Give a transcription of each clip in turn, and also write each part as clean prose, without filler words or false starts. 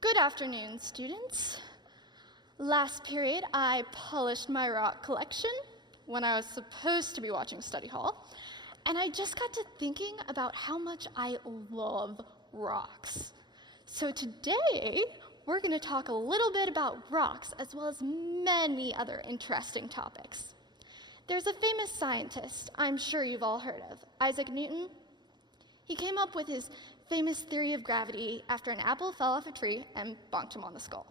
Good afternoon, students. Last period, I polished my rock collection when I was supposed to be watching study hall, and I just got to thinking about how much I love rocks. So today, we're going to talk a little bit about rocks as well as many other interesting topics. There's a famous scientist I'm sure you've all heard of, Isaac Newton. He came up with his famous theory of gravity after an apple fell off a tree and bonked him on the skull.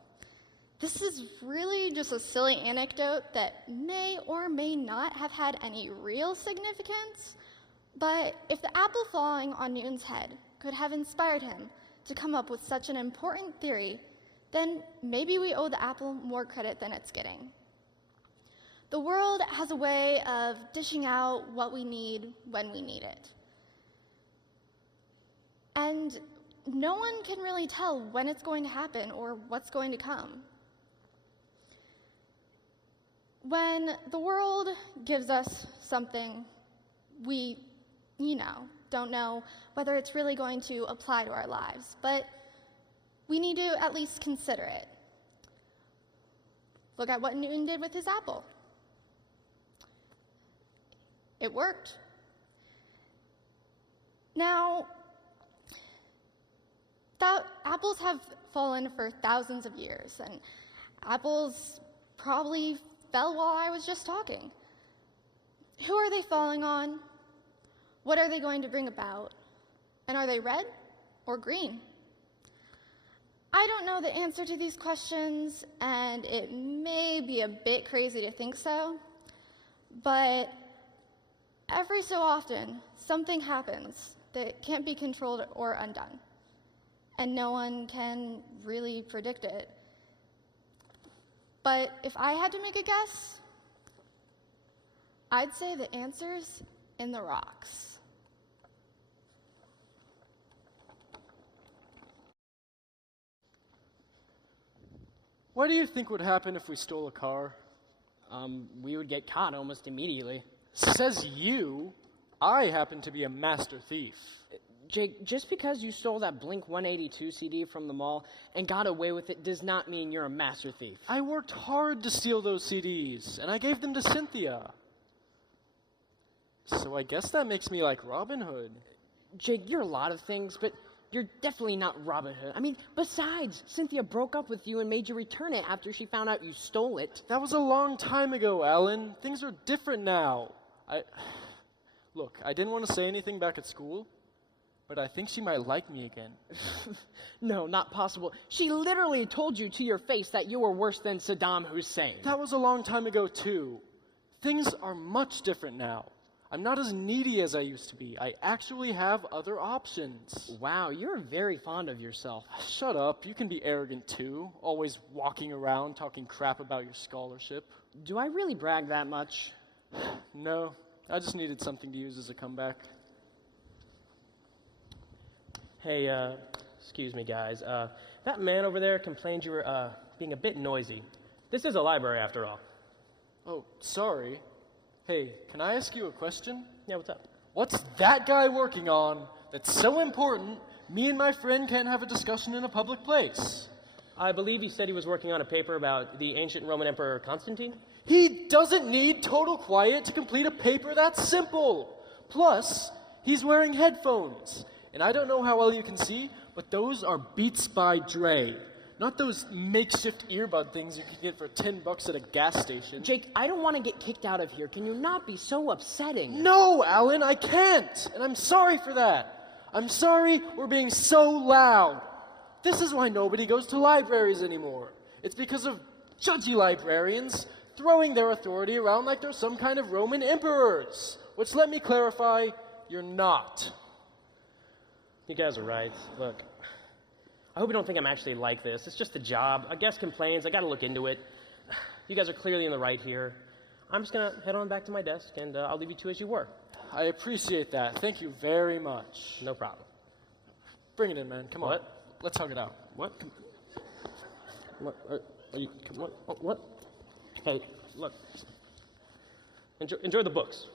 This is really just a silly anecdote that may or may not have had any real significance, but if the apple falling on Newton's head could have inspired him to come up with such an important theory, then maybe we owe the apple more credit than it's getting. The world has a way of dishing out what we need when we need it. And no one can really tell when it's going to happen or what's going to come. When the world gives us something, we, don't know whether it's really going to apply to our lives, but we need to at least consider it. Look at what Newton did with his apple. It worked. Now, apples have fallen for thousands of years, and apples probably fell while I was just talking. Who are they falling on? What are they going to bring about? And are they red or green? I don't know the answer to these questions, and it may be a bit crazy to think so, but every so often, something happens that can't be controlled or undone, and no one can really predict it. But if I had to make a guess, I'd say the answer's in the rocks. What do you think would happen if we stole a car? We would get caught almost immediately. Says you. I happen to be a master thief. Jake, just because you stole that Blink 182 CD from the mall and got away with it does not mean you're a master thief. I worked hard to steal those CDs, and I gave them to Cynthia. So I guess that makes me like Robin Hood. Jake, you're a lot of things, but you're definitely not Robin Hood. I mean, besides, Cynthia broke up with you and made you return it after she found out you stole it. That was a long time ago, Alan. Things are different now. Look, I didn't want to say anything back at school, but I think she might like me again. No, not possible. She literally told you to your face that you were worse than Saddam Hussein. That was a long time ago, too. Things are much different now. I'm not as needy as I used to be. I actually have other options. Wow, you're very fond of yourself. Shut up. You can be arrogant, too. Always walking around talking crap about your scholarship. Do I really brag that much? No, I just needed something to use as a comeback. Hey, excuse me, guys. That man over there complained you were being a bit noisy. This is a library, after all. Oh, sorry. Hey, can I ask you a question? Yeah, what's up? What's that guy working on that's so important, me and my friend can't have a discussion in a public place? I believe he said he was working on a paper about the ancient Roman Emperor Constantine. He doesn't need total quiet to complete a paper that simple. Plus, he's wearing headphones. And I don't know how well you can see, but those are Beats by Dre. Not those makeshift earbud things you can get for $10 at a gas station. Jake, I don't want to get kicked out of here. Can you not be so upsetting? No, Alan, I can't. And I'm sorry for that. I'm sorry we're being so loud. This is why nobody goes to libraries anymore. It's because of judgy librarians throwing their authority around like they're some kind of Roman emperors. Which, let me clarify, you're not. You guys are right. Look, I hope you don't think I'm actually like this. It's just a job. A guest complains. I got to look into it. You guys are clearly in the right here. I'm just going to head on back to my desk, and I'll leave you two as you were. I appreciate that. Thank you very much. No problem. Bring it in, man. Come on. What? Let's hug it out. What? What? Are you? What? Hey, look. Enjoy the books.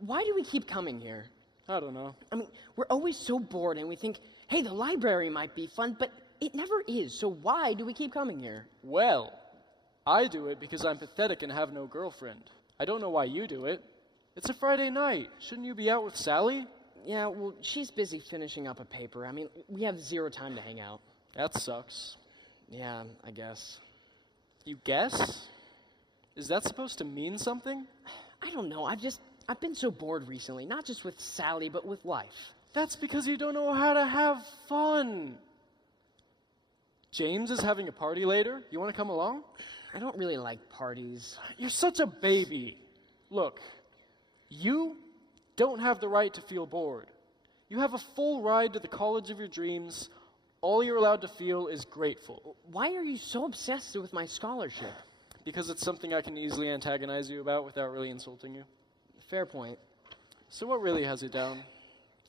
Why do we keep coming here? I don't know. I mean, we're always so bored and we think Hey, the library might be fun, but it never is, so why do we keep coming here? Well, I do it because I'm pathetic and have no girlfriend. I don't know why you do it. It's a Friday night. Shouldn't you be out with Sally? Yeah, well, she's busy finishing up a paper. I mean, we have zero time to hang out. That sucks. Yeah, I guess. You guess? Is that supposed to mean something? I don't know, I've been so bored recently, not just with Sally, but with life. That's because you don't know how to have fun. James is having a party later. You want to come along? I don't really like parties. You're such a baby. Look, you don't have the right to feel bored. You have a full ride to the college of your dreams. All you're allowed to feel is grateful. Why are you so obsessed with my scholarship? Because it's something I can easily antagonize you about without really insulting you. Fair point. So what really has you down?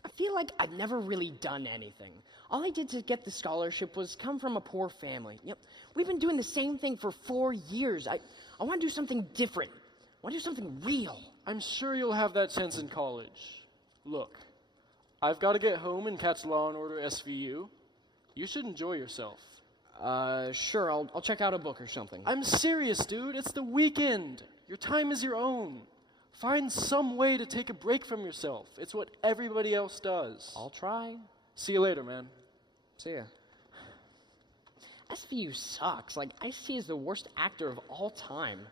I feel like I've never really done anything. All I did to get the scholarship was come from a poor family. We've been doing the same thing for 4 years. I want to do something different. I want to do something real. I'm sure you'll have that chance in college. Look, I've got to get home and catch Law and Order SVU. You should enjoy yourself. Sure, I'll check out a book or something. I'm serious, dude. It's the weekend. Your time is your own. Find some way to take a break from yourself. It's what everybody else does. I'll try. See you later, man. See ya. SVU sucks. Like, Ice-T is the worst actor of all time.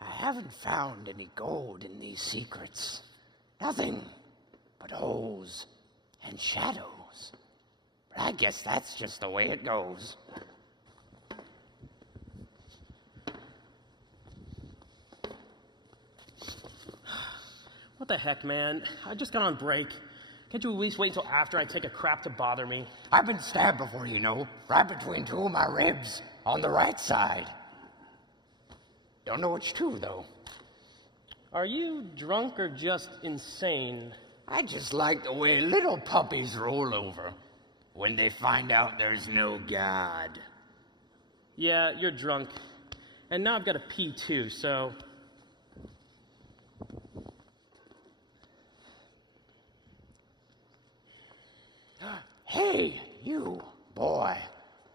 I haven't found any gold in these secrets. Nothing but holes and shadows. But I guess that's just the way it goes. What the heck, man? I just got on break. Can't you at least wait until after I take a crap to bother me? I've been stabbed before, you know, right between two of my ribs on the right side. Don't know which two, though. Are you drunk or just insane? I just like the way little puppies roll over when they find out there's no God. Yeah, you're drunk. And now I've got to pee too, so... Hey, you, boy.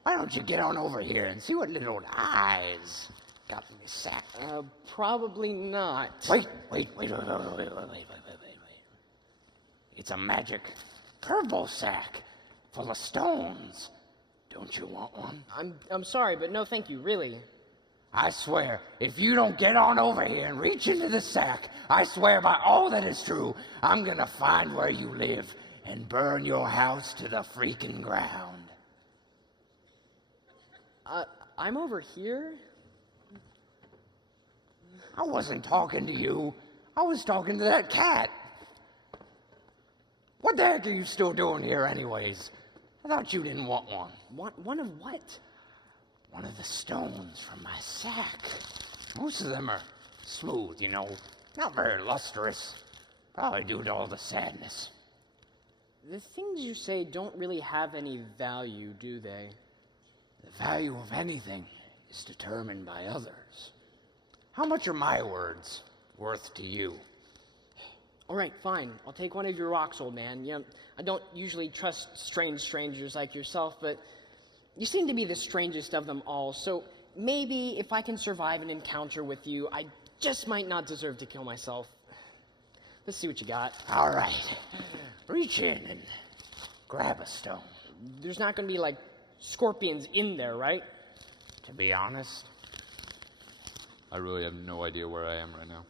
Why don't you get on over here and see what little eyes got in this sack? Probably not. Wait. It's a magic purple sack full of stones. Don't you want one? I'm sorry, but no thank you, really. I swear, if you don't get on over here and reach into the sack, I swear by all that is true, I'm gonna find where you live and burn your house to the freaking ground. I'm over here? I wasn't talking to you. I was talking to that cat. What the heck are you still doing here anyways? I thought you didn't want one. One of what? One of the stones from my sack. Most of them are smooth, you know, not very lustrous. Probably due to all the sadness. The things you say don't really have any value, do they? The value of anything is determined by others. How much are my words worth to you? All right, fine. I'll take one of your rocks, old man. I don't usually trust strange strangers like yourself, but you seem to be the strangest of them all, so maybe if I can survive an encounter with you, I just might not deserve to kill myself. Let's see what you got. All right. Reach in and grab a stone. There's not going to be, like, scorpions in there, right? To be honest, I really have no idea where I am right now.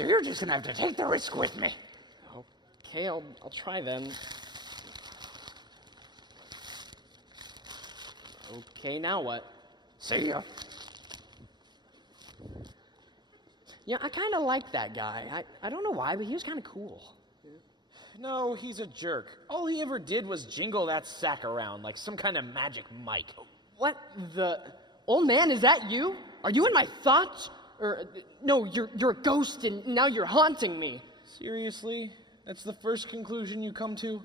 so you're just gonna have to take the risk with me. Okay, I'll try then. Okay, now what? See ya. Yeah, I kind of like that guy. I don't know why, but he was kind of cool. No, he's a jerk. All he ever did was jingle that sack around like some kind of magic mic. What the... Old man, is that you? Are you in my thoughts? Or, no, you're a ghost and now you're haunting me. Seriously? That's the first conclusion you come to?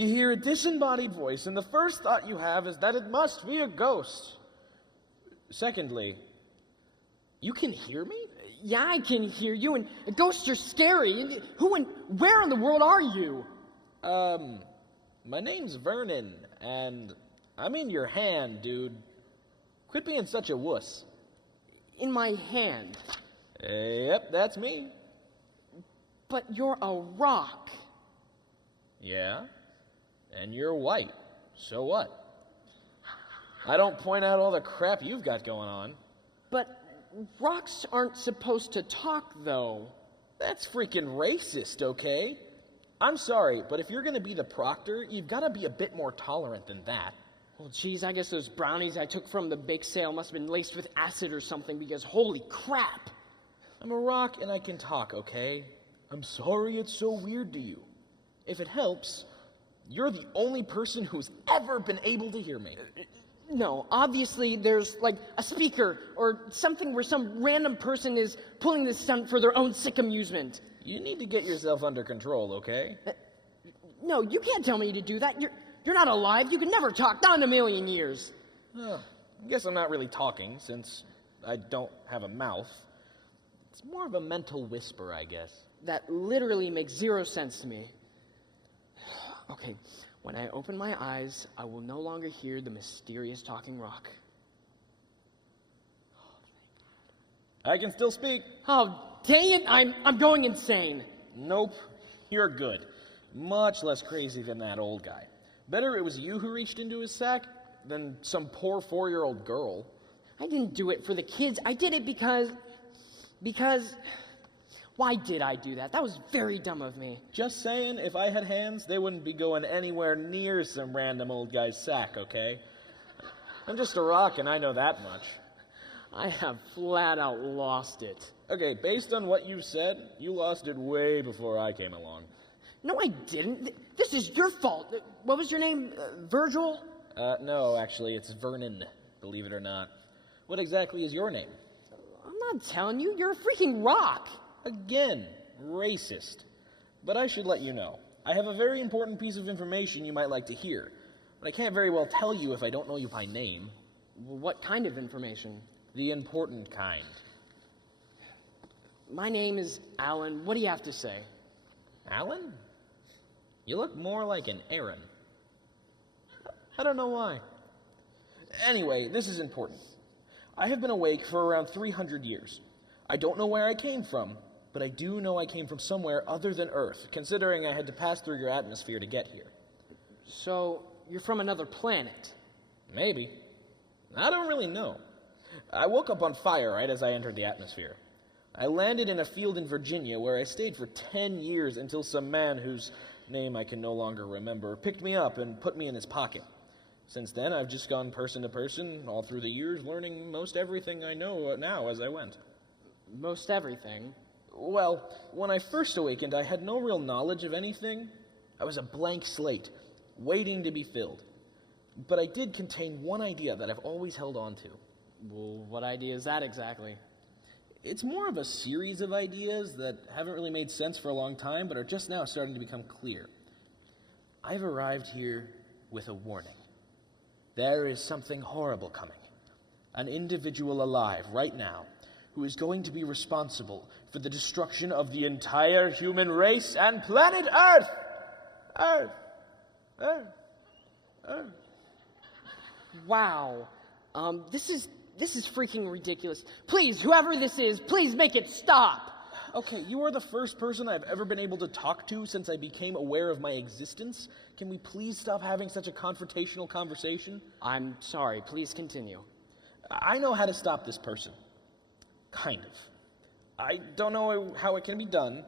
You hear a disembodied voice, and the first thought you have is that it must be a ghost. Secondly, you can hear me? Yeah, I can hear you, and ghosts are scary. And who and where in the world are you? My name's Vernon, and I'm in your hand, dude. Quit being such a wuss. In my hand. Yep, that's me. But you're a rock. Yeah? And you're white. So what? I don't point out all the crap you've got going on. But rocks aren't supposed to talk, though. That's freaking racist, okay? I'm sorry, but if you're gonna be the proctor, you've gotta be a bit more tolerant than that. Well, geez, I guess those brownies I took from the bake sale must have been laced with acid or something, because holy crap! I'm a rock and I can talk, okay? I'm sorry it's so weird to you. If it helps, you're the only person who's ever been able to hear me. No, obviously there's like a speaker or something where some random person is pulling this stunt for their own sick amusement. You need to get yourself under control, okay? No, you can't tell me to do that. You're not alive. You could never talk, not in a million years. I guess I'm not really talking, since I don't have a mouth. It's more of a mental whisper, I guess. That literally makes zero sense to me. Okay, when I open my eyes, I will no longer hear the mysterious talking rock. I can still speak. Oh, dang it, I'm going insane. Nope, you're good. Much less crazy than that old guy. Better it was you who reached into his sack than some poor 4-year-old girl. I didn't do it for the kids. I did it because... Why did I do that? That was very dumb of me. Just saying, if I had hands, they wouldn't be going anywhere near some random old guy's sack, okay? I'm just a rock, and I know that much. I have flat out lost it. Okay, based on what you said, you lost it way before I came along. No, I didn't. This is your fault. What was your name? Virgil? No, actually, it's Vernon, believe it or not. What exactly is your name? I'm not telling you. You're a freaking rock. Again, racist. But I should let you know. I have a very important piece of information you might like to hear. But I can't very well tell you if I don't know you by name. What kind of information? The important kind. My name is Alan. What do you have to say? Alan? You look more like an Aaron. I don't know why. Anyway, this is important. I have been awake for around 300 years. I don't know where I came from, but I do know I came from somewhere other than Earth, considering I had to pass through your atmosphere to get here. So, you're from another planet? Maybe. I don't really know. I woke up on fire right as I entered the atmosphere. I landed in a field in Virginia where I stayed for 10 years until some man whose name I can no longer remember picked me up and put me in his pocket. Since then, I've just gone person to person all through the years, learning most everything I know now as I went. Most everything? Well, when I first awakened, I had no real knowledge of anything. I was a blank slate, waiting to be filled. But I did contain one idea that I've always held on to. Well, what idea is that exactly? It's more of a series of ideas that haven't really made sense for a long time, but are just now starting to become clear. I've arrived here with a warning. There is something horrible coming. An individual alive right now who is going to be responsible for the destruction of the entire human race and planet Earth! Earth! Earth! Earth! Wow. This is freaking ridiculous. Please, whoever this is, please make it stop! Okay, you are the first person I've ever been able to talk to since I became aware of my existence. Can we please stop having such a confrontational conversation? I'm sorry, please continue. I know how to stop this person. Kind of. I don't know how it can be done,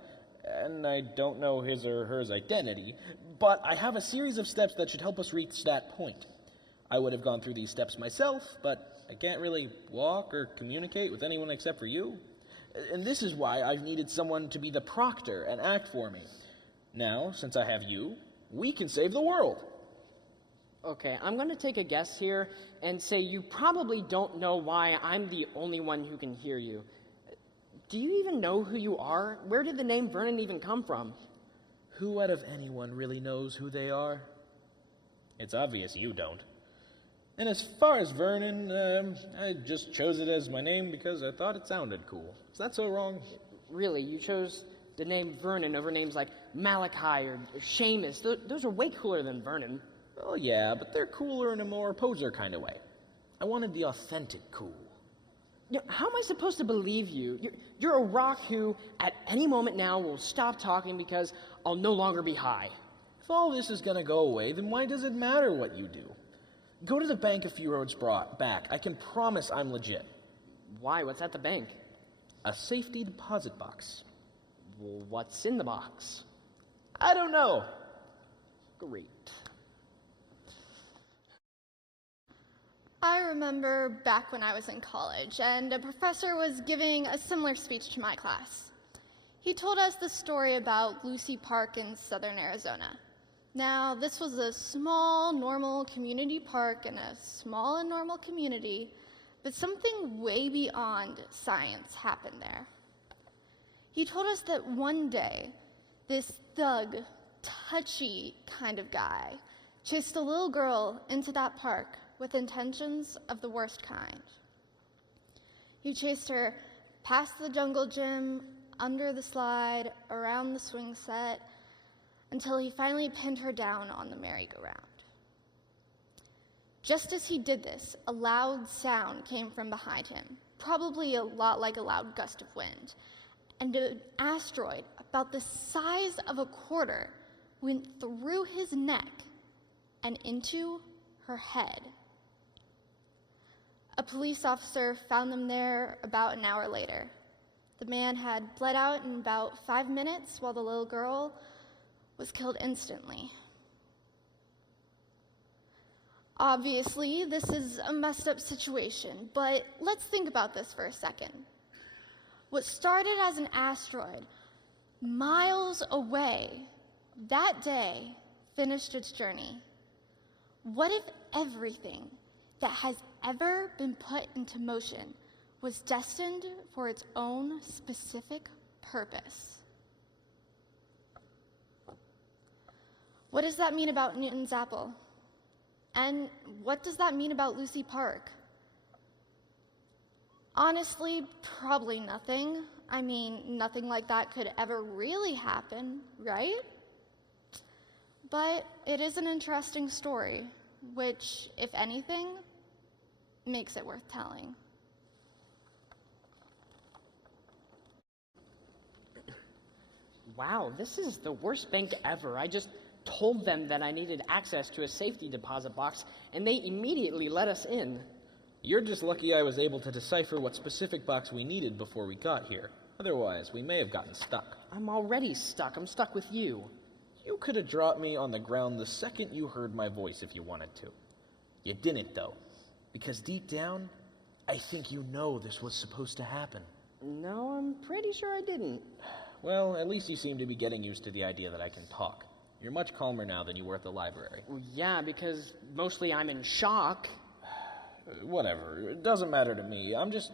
and I don't know his or hers identity, but I have a series of steps that should help us reach that point. I would have gone through these steps myself, but I can't really walk or communicate with anyone except for you. And this is why I've needed someone to be the proctor and act for me. Now, since I have you, we can save the world. Okay, I'm going to take a guess here and say you probably don't know why I'm the only one who can hear you. Do you even know who you are? Where did the name Vernon even come from? Who out of anyone really knows who they are? It's obvious you don't. And as far as Vernon, I just chose it as my name because I thought it sounded cool. Is that so wrong? Really, you chose the name Vernon over names like Malachi or Seamus. Those are way cooler than Vernon. Oh yeah, but they're cooler in a more poser kind of way. I wanted the authentic cool. How am I supposed to believe you? You're a rock who, at any moment now, will stop talking because I'll no longer be high. If all this is gonna go away, then why does it matter what you do? Go to the bank a few roads back. I can promise I'm legit. Why? What's at the bank? A safety deposit box. Well, what's in the box? I don't know. Great. I remember back when I was in college, and a professor was giving a similar speech to my class. He told us the story about Lucy Park in southern Arizona. Now, this was a small, normal community park in a small and normal community, but something way beyond science happened there. He told us that one day, this thug, touchy kind of guy chased a little girl into that park with intentions of the worst kind. He chased her past the jungle gym, under the slide, around the swing set, until he finally pinned her down on the merry-go-round. Just as he did this, a loud sound came from behind him, probably a lot like a loud gust of wind, and an asteroid about the size of a quarter went through his neck and into her head. A police officer found them there about an hour later. The man had bled out in about 5 minutes, while the little girl was killed instantly. Obviously, this is a messed up situation, but let's think about this for a second. What started as an asteroid miles away that day finished its journey. What if everything that has ever been put into motion was destined for its own specific purpose? What does that mean about Newton's apple? And what does that mean about Lucy Park? Honestly, probably nothing. I mean, nothing like that could ever really happen, right? But it is an interesting story, which, if anything, makes it worth telling. Wow, this is the worst bank ever. I just told them that I needed access to a safety deposit box, and they immediately let us in. You're just lucky I was able to decipher what specific box we needed before we got here. Otherwise, we may have gotten stuck. I'm already stuck. I'm stuck with you. You could have dropped me on the ground the second you heard my voice if you wanted to. You didn't, though. Because deep down, I think you know this was supposed to happen. No, I'm pretty sure I didn't. Well, at least you seem to be getting used to the idea that I can talk. You're much calmer now than you were at the library. Well, yeah, because mostly I'm in shock. Whatever. It doesn't matter to me. I'm just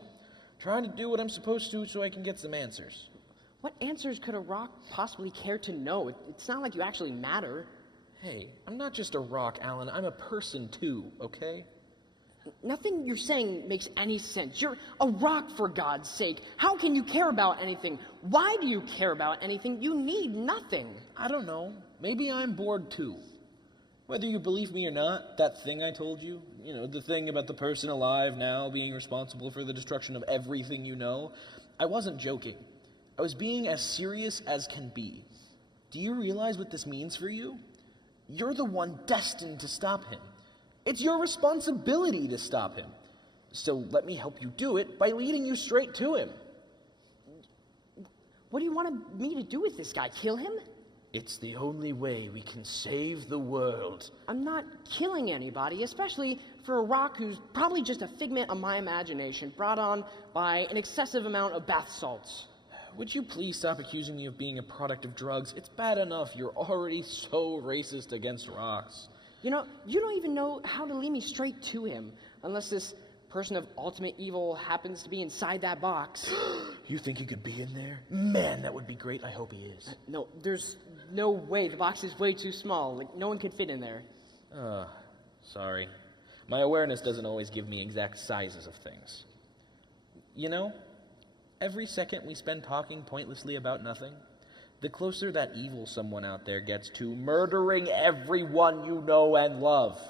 trying to do what I'm supposed to so I can get some answers. What answers could a rock possibly care to know? It's not like you actually matter. Hey, I'm not just a rock, Alan. I'm a person, too, okay? Nothing you're saying makes any sense. You're a rock, for God's sake. How can you care about anything? Why do you care about anything? You need nothing. I don't know. Maybe I'm bored, too. Whether you believe me or not, that thing I told you, the thing about the person alive now being responsible for the destruction of everything you know, I wasn't joking. I was being as serious as can be. Do you realize what this means for you? You're the one destined to stop him. It's your responsibility to stop him. So let me help you do it by leading you straight to him. What do you want me to do with this guy? Kill him? It's the only way we can save the world. I'm not killing anybody, especially for a rock who's probably just a figment of my imagination, brought on by an excessive amount of bath salts. Would you please stop accusing me of being a product of drugs? It's bad enough you're already so racist against rocks. You don't even know how to lead me straight to him, unless this person of ultimate evil happens to be inside that box. You think he could be in there? Man, that would be great. I hope he is. No, there's no way. The box is way too small. No one could fit in there. Sorry. My awareness doesn't always give me exact sizes of things. You know, every second we spend talking pointlessly about nothing, the closer that evil someone out there gets to murdering everyone you know and love.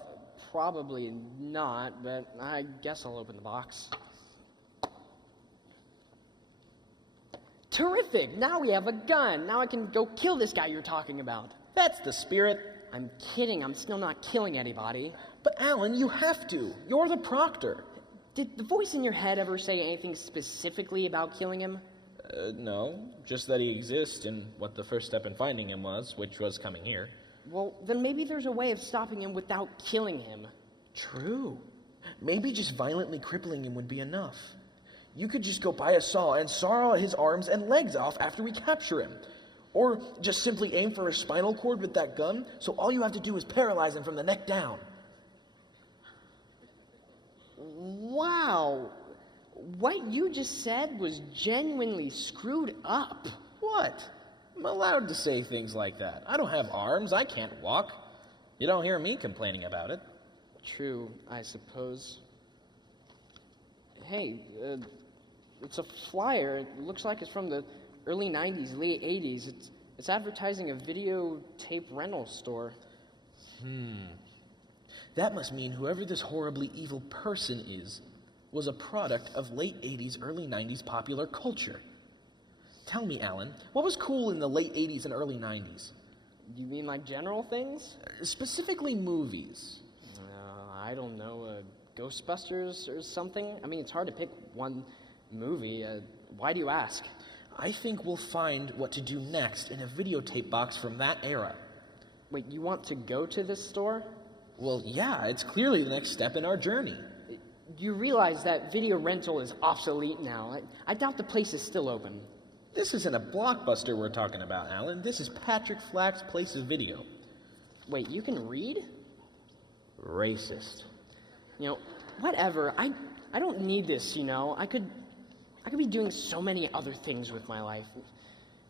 Probably not, but I guess I'll open the box. Terrific! Now we have a gun. Now I can go kill this guy you're talking about. That's the spirit. I'm kidding. I'm still not killing anybody. But Alan, you have to. You're the proctor. Did the voice in your head ever say anything specifically about killing him? No. Just that he exists and what the first step in finding him was, which was coming here. Well, then maybe there's a way of stopping him without killing him. True. Maybe just violently crippling him would be enough. You could just go buy a saw and saw his arms and legs off after we capture him. Or just simply aim for his spinal cord with that gun, so all you have to do is paralyze him from the neck down. Wow. What you just said was genuinely screwed up. What? I'm allowed to say things like that. I don't have arms. I can't walk. You don't hear me complaining about it. True, I suppose. Hey, it's a flyer. It looks like it's from the early 90s, late 80s. It's advertising a videotape rental store. That must mean whoever this horribly evil person is was a product of late 80s, early 90s popular culture. Tell me, Alan, what was cool in the late 80s and early 90s? You mean like general things? Specifically movies. I don't know, Ghostbusters or something? I mean, it's hard to pick one movie. Why do you ask? I think we'll find what to do next in a videotape box from that era. Wait, you want to go to this store? Well, yeah, it's clearly the next step in our journey. You realize that video rental is obsolete now. I doubt the place is still open. This isn't a Blockbuster we're talking about, Alan. This is Patrick Flack's Place of Video. Wait, you can read? Racist. You know, whatever. I don't need this, you know. I could be doing so many other things with my life.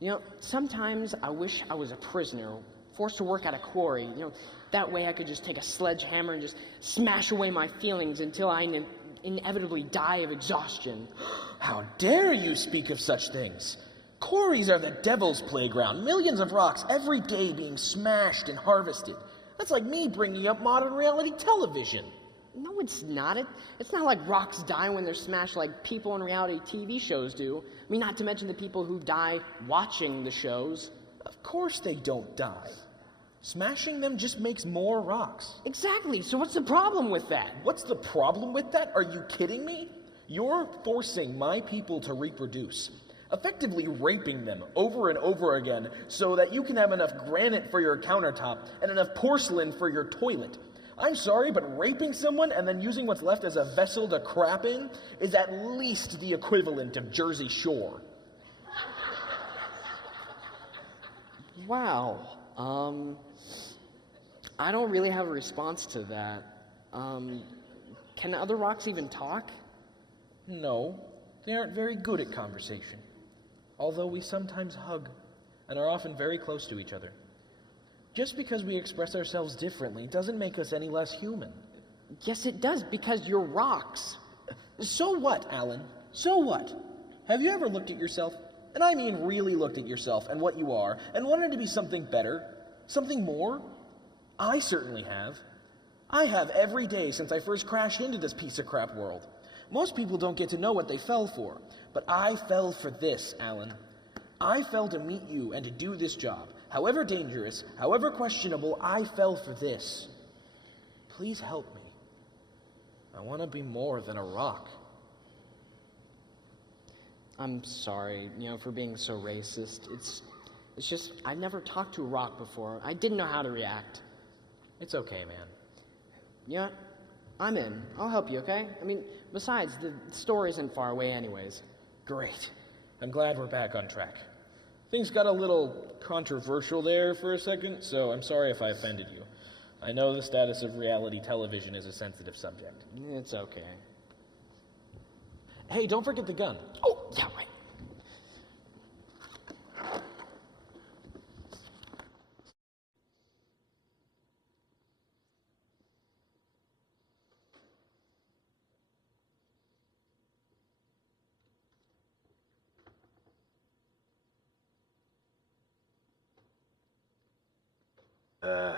You know, sometimes I wish I was a prisoner, forced to work at a quarry. You know, that way I could just take a sledgehammer and just smash away my feelings until I inevitably die of exhaustion. How dare you speak of such things? Quarries are the devil's playground. Millions of rocks every day being smashed and harvested. That's like me bringing up modern reality television. No, it's not. It's not like rocks die when they're smashed like people in reality TV shows do. I mean, not to mention the people who die watching the shows. Of course they don't die. Smashing them just makes more rocks. Exactly. So what's the problem with that? What's the problem with that? Are you kidding me? You're forcing my people to reproduce, effectively raping them over and over again so that you can have enough granite for your countertop and enough porcelain for your toilet. I'm sorry, but raping someone and then using what's left as a vessel to crap in is at least the equivalent of Jersey Shore. Wow. I don't really have a response to that. Can other rocks even talk? No, they aren't very good at conversation. Although we sometimes hug and are often very close to each other. Just because we express ourselves differently doesn't make us any less human. Yes, it does, because you're rocks. So what, Alan? So what? Have you ever looked at yourself, and I mean really looked at yourself and what you are, and wanted to be something better? Something more? I certainly have. I have every day since I first crashed into this piece of crap world. Most people don't get to know what they fell for, but I fell for this, Alan. I fell to meet you and to do this job. However dangerous, however questionable, I fell for this. Please help me. I want to be more than a rock. I'm sorry, for being so racist. It's just, I never talked to a rock before. I didn't know how to react. It's okay, man. Yeah, I'm in. I'll help you, okay? I mean, besides, the store isn't far away anyways. Great. I'm glad we're back on track. Things got a little controversial there for a second, so I'm sorry if I offended you. I know the status of reality television is a sensitive subject. It's okay. Hey, don't forget the gun. Oh, yeah, right. I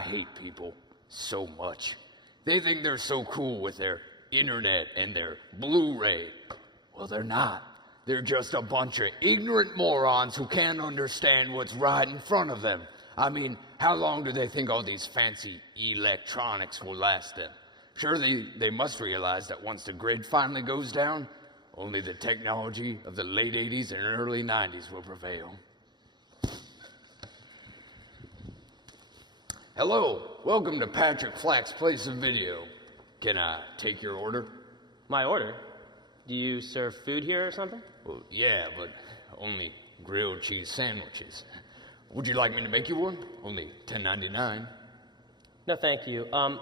hate people so much. They think they're so cool with their internet and their Blu-ray. Well, they're not. They're just a bunch of ignorant morons who can't understand what's right in front of them. I mean, how long do they think all these fancy electronics will last them? Sure, they must realize that once the grid finally goes down, only the technology of the late 80s and early 90s will prevail. Hello, welcome to Patrick Flack's Place of Video. Can I take your order? My order? Do you serve food here or something? Well, yeah, but only grilled cheese sandwiches. Would you like me to make you one? Only $10.99. No, thank you. I'm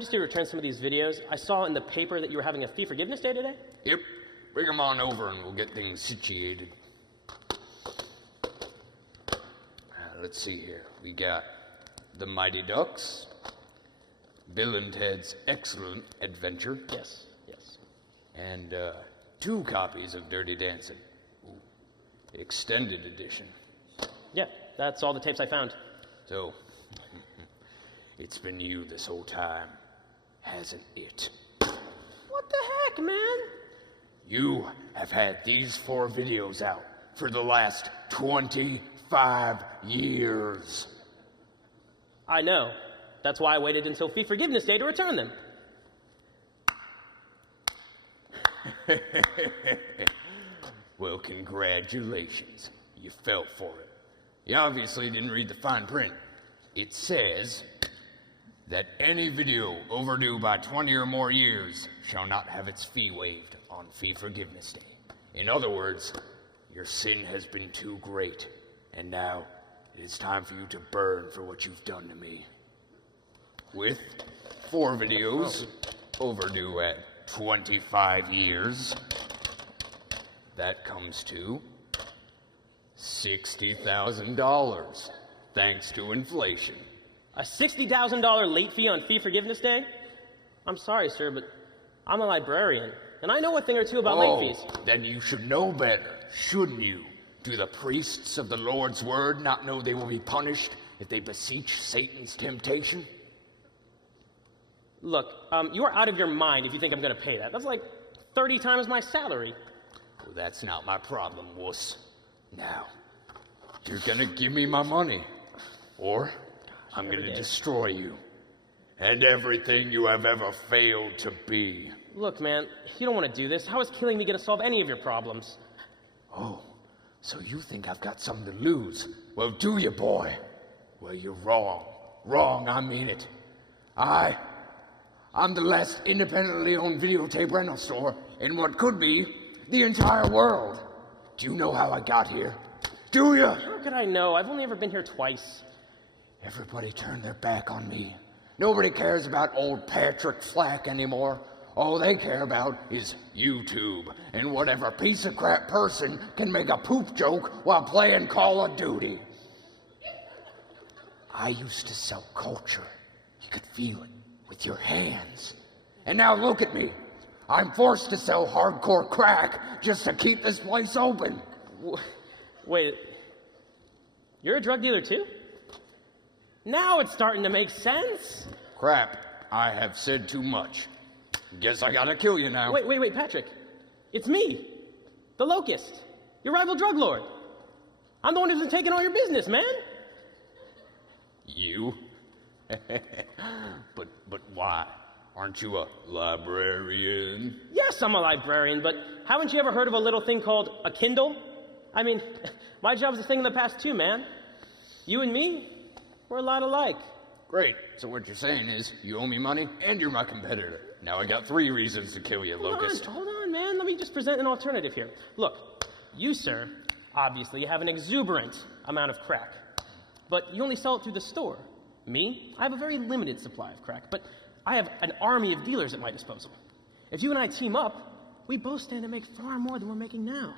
just here to return some of these videos. I saw in the paper that you were having a fee forgiveness day today. Yep, bring them on over and we'll get things situated. Let's see here. We got The Mighty Ducks, Bill and Ted's Excellent Adventure. Yes. And 2 copies of Dirty Dancing. Ooh, extended edition. Yeah, that's all the tapes I found. So, it's been you this whole time, hasn't it? What the heck, man? You have had these 4 videos out for the last 25 years. I know. That's why I waited until fee forgiveness day to return them. Well, congratulations. You fell for it. You obviously didn't read the fine print. It says that any video overdue by 20 or more years shall not have its fee waived on Fee Forgiveness Day. In other words, your sin has been too great, and now it is time for you to burn for what you've done to me. With 4 videos overdue at 25 years, that comes to $60,000, thanks to inflation. A $60,000 late fee on fee forgiveness day? I'm sorry, sir, but I'm a librarian, and I know a thing or two about late fees. Then you should know better, shouldn't you? Do the priests of the Lord's word not know they will be punished if they beseech Satan's temptation? Look, you are out of your mind if you think I'm going to pay that. That's like 30 times my salary. Well, that's not my problem, wuss. Now, you're gonna give me my money, or I'm gonna destroy you, and everything you have ever failed to be. Look, man, you don't want to do this. How is killing me going to solve any of your problems? Oh, so you think I've got something to lose? Well, do you, boy? Well, you're wrong. Wrong, I mean it. I'm the last independently owned videotape rental store in what could be the entire world. Do you know how I got here? Do you? How could I know? I've only ever been here twice. Everybody turned their back on me. Nobody cares about old Patrick Flack anymore. All they care about is YouTube and whatever piece of crap person can make a poop joke while playing Call of Duty. I used to sell culture. You could feel it with your hands. And now look at me. I'm forced to sell hardcore crack just to keep this place open. Wait, you're a drug dealer too? Now it's starting to make sense. Crap, I have said too much. Guess I gotta kill you now. Wait, Patrick. It's me, the Locust, your rival drug lord. I'm the one who's been taking all your business, man. You? But why? Aren't you a librarian? Yes, I'm a librarian, but haven't you ever heard of a little thing called a Kindle? I mean, my job's a thing of the past too, man. You and me, we're a lot alike. Great. So what you're saying is you owe me money and you're my competitor. Now I got 3 reasons to kill you, Locust. Hold on, man. Let me just present an alternative here. Look, you, sir, obviously have an exuberant amount of crack, but you only sell it through the store. Me, I have a very limited supply of crack, but I have an army of dealers at my disposal. If you and I team up, we both stand to make far more than we're making now.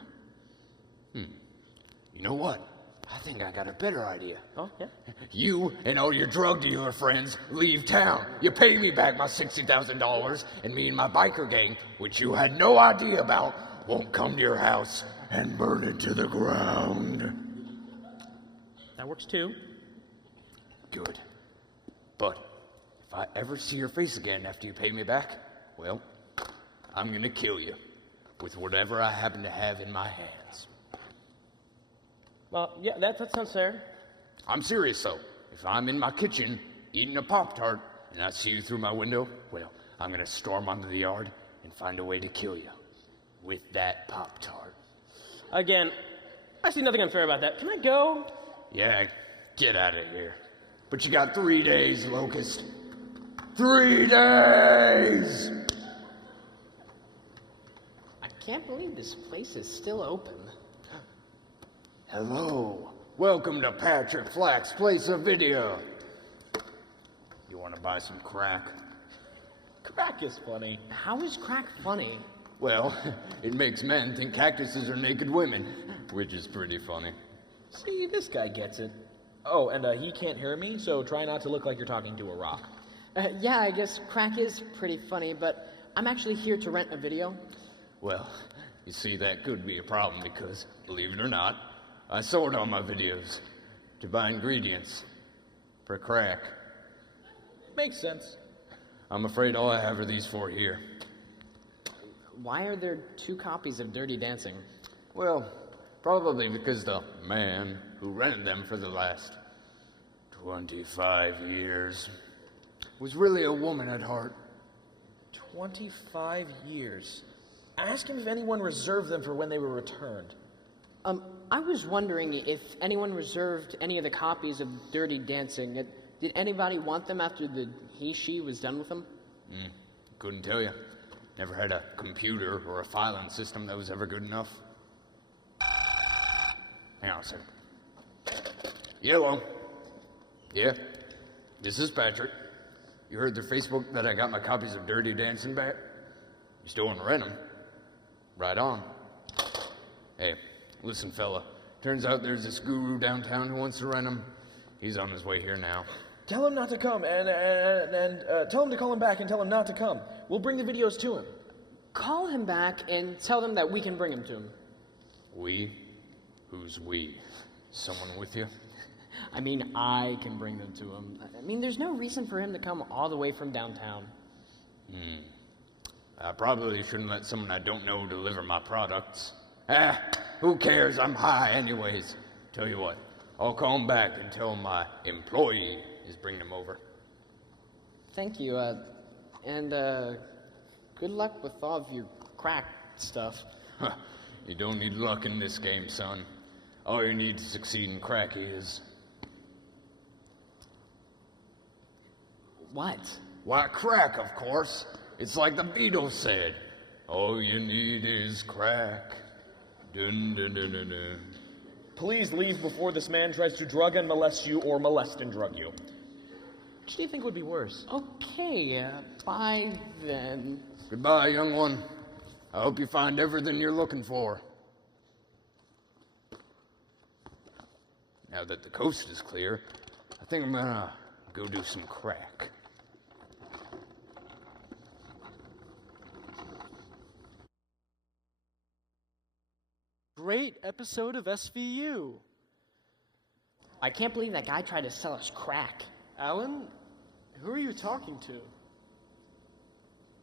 You know what? I think I got a better idea. Oh, yeah? You and all your drug dealer friends leave town. You pay me back my $60,000, and me and my biker gang, which you had no idea about, won't come to your house and burn it to the ground. That works too. Good. But if I ever see your face again after you pay me back, well, I'm gonna kill you with whatever I happen to have in my hands. Well, yeah, that sounds fair. I'm serious, though. If I'm in my kitchen eating a Pop-Tart and I see you through my window, well, I'm gonna storm onto the yard and find a way to kill you with that Pop-Tart. Again, I see nothing unfair about that. Can I go? Yeah, get out of here. But you got 3 days, Locust. 3 days! I can't believe this place is still open. Hello. Welcome to Patrick Flack's Place of Video. You want to buy some crack? Crack is funny. How is crack funny? Well, it makes men think cactuses are naked women, which is pretty funny. See, this guy gets it. Oh, and he can't hear me, so try not to look like you're talking to a rock. Yeah, I guess crack is pretty funny, but I'm actually here to rent a video. Well, you see, that could be a problem because, believe it or not, I sold all my videos to buy ingredients for crack. Makes sense. I'm afraid all I have are these 4 here. Why are there 2 copies of Dirty Dancing? Well, probably because the man who rented them for the last 25 years was really a woman at heart. 25 years. Ask him if anyone reserved them for when they were returned. I was wondering if anyone reserved any of the copies of Dirty Dancing. Did anybody want them after the he/she was done with them? Couldn't tell you. Never had a computer or a filing system that was ever good enough. Hang on a second. Hello. Yeah, this is Patrick. You heard through Facebook that I got my copies of Dirty Dancing back? You still want to rent them? Right on. Hey, listen, fella. Turns out there's this guru downtown who wants to rent them. He's on his way here now. Tell him not to come, and tell him to call him back and tell him not to come. We'll bring the videos to him. Call him back and tell them that we can bring him to him. We? Who's we? Someone with you? I mean, I can bring them to him. I mean, there's no reason for him to come all the way from downtown. I probably shouldn't let someone I don't know deliver my products. Who cares? I'm high anyways. Tell you what, I'll call him back and tell him my employee is bringing him over. Thank you, and good luck with all of your crack stuff. You don't need luck in this game, son. All you need to succeed in crack is... What? Why, crack, of course. It's like the Beatles said. All you need is crack. Dun, dun, dun, dun, dun. Please leave before this man tries to drug and molest you or molest and drug you. Which do you think would be worse? Okay, bye then. Goodbye, young one. I hope you find everything you're looking for. Now that the coast is clear, I think I'm gonna go do some crack. Great episode of SVU. I can't believe that guy tried to sell us crack. Alan, who are you talking to?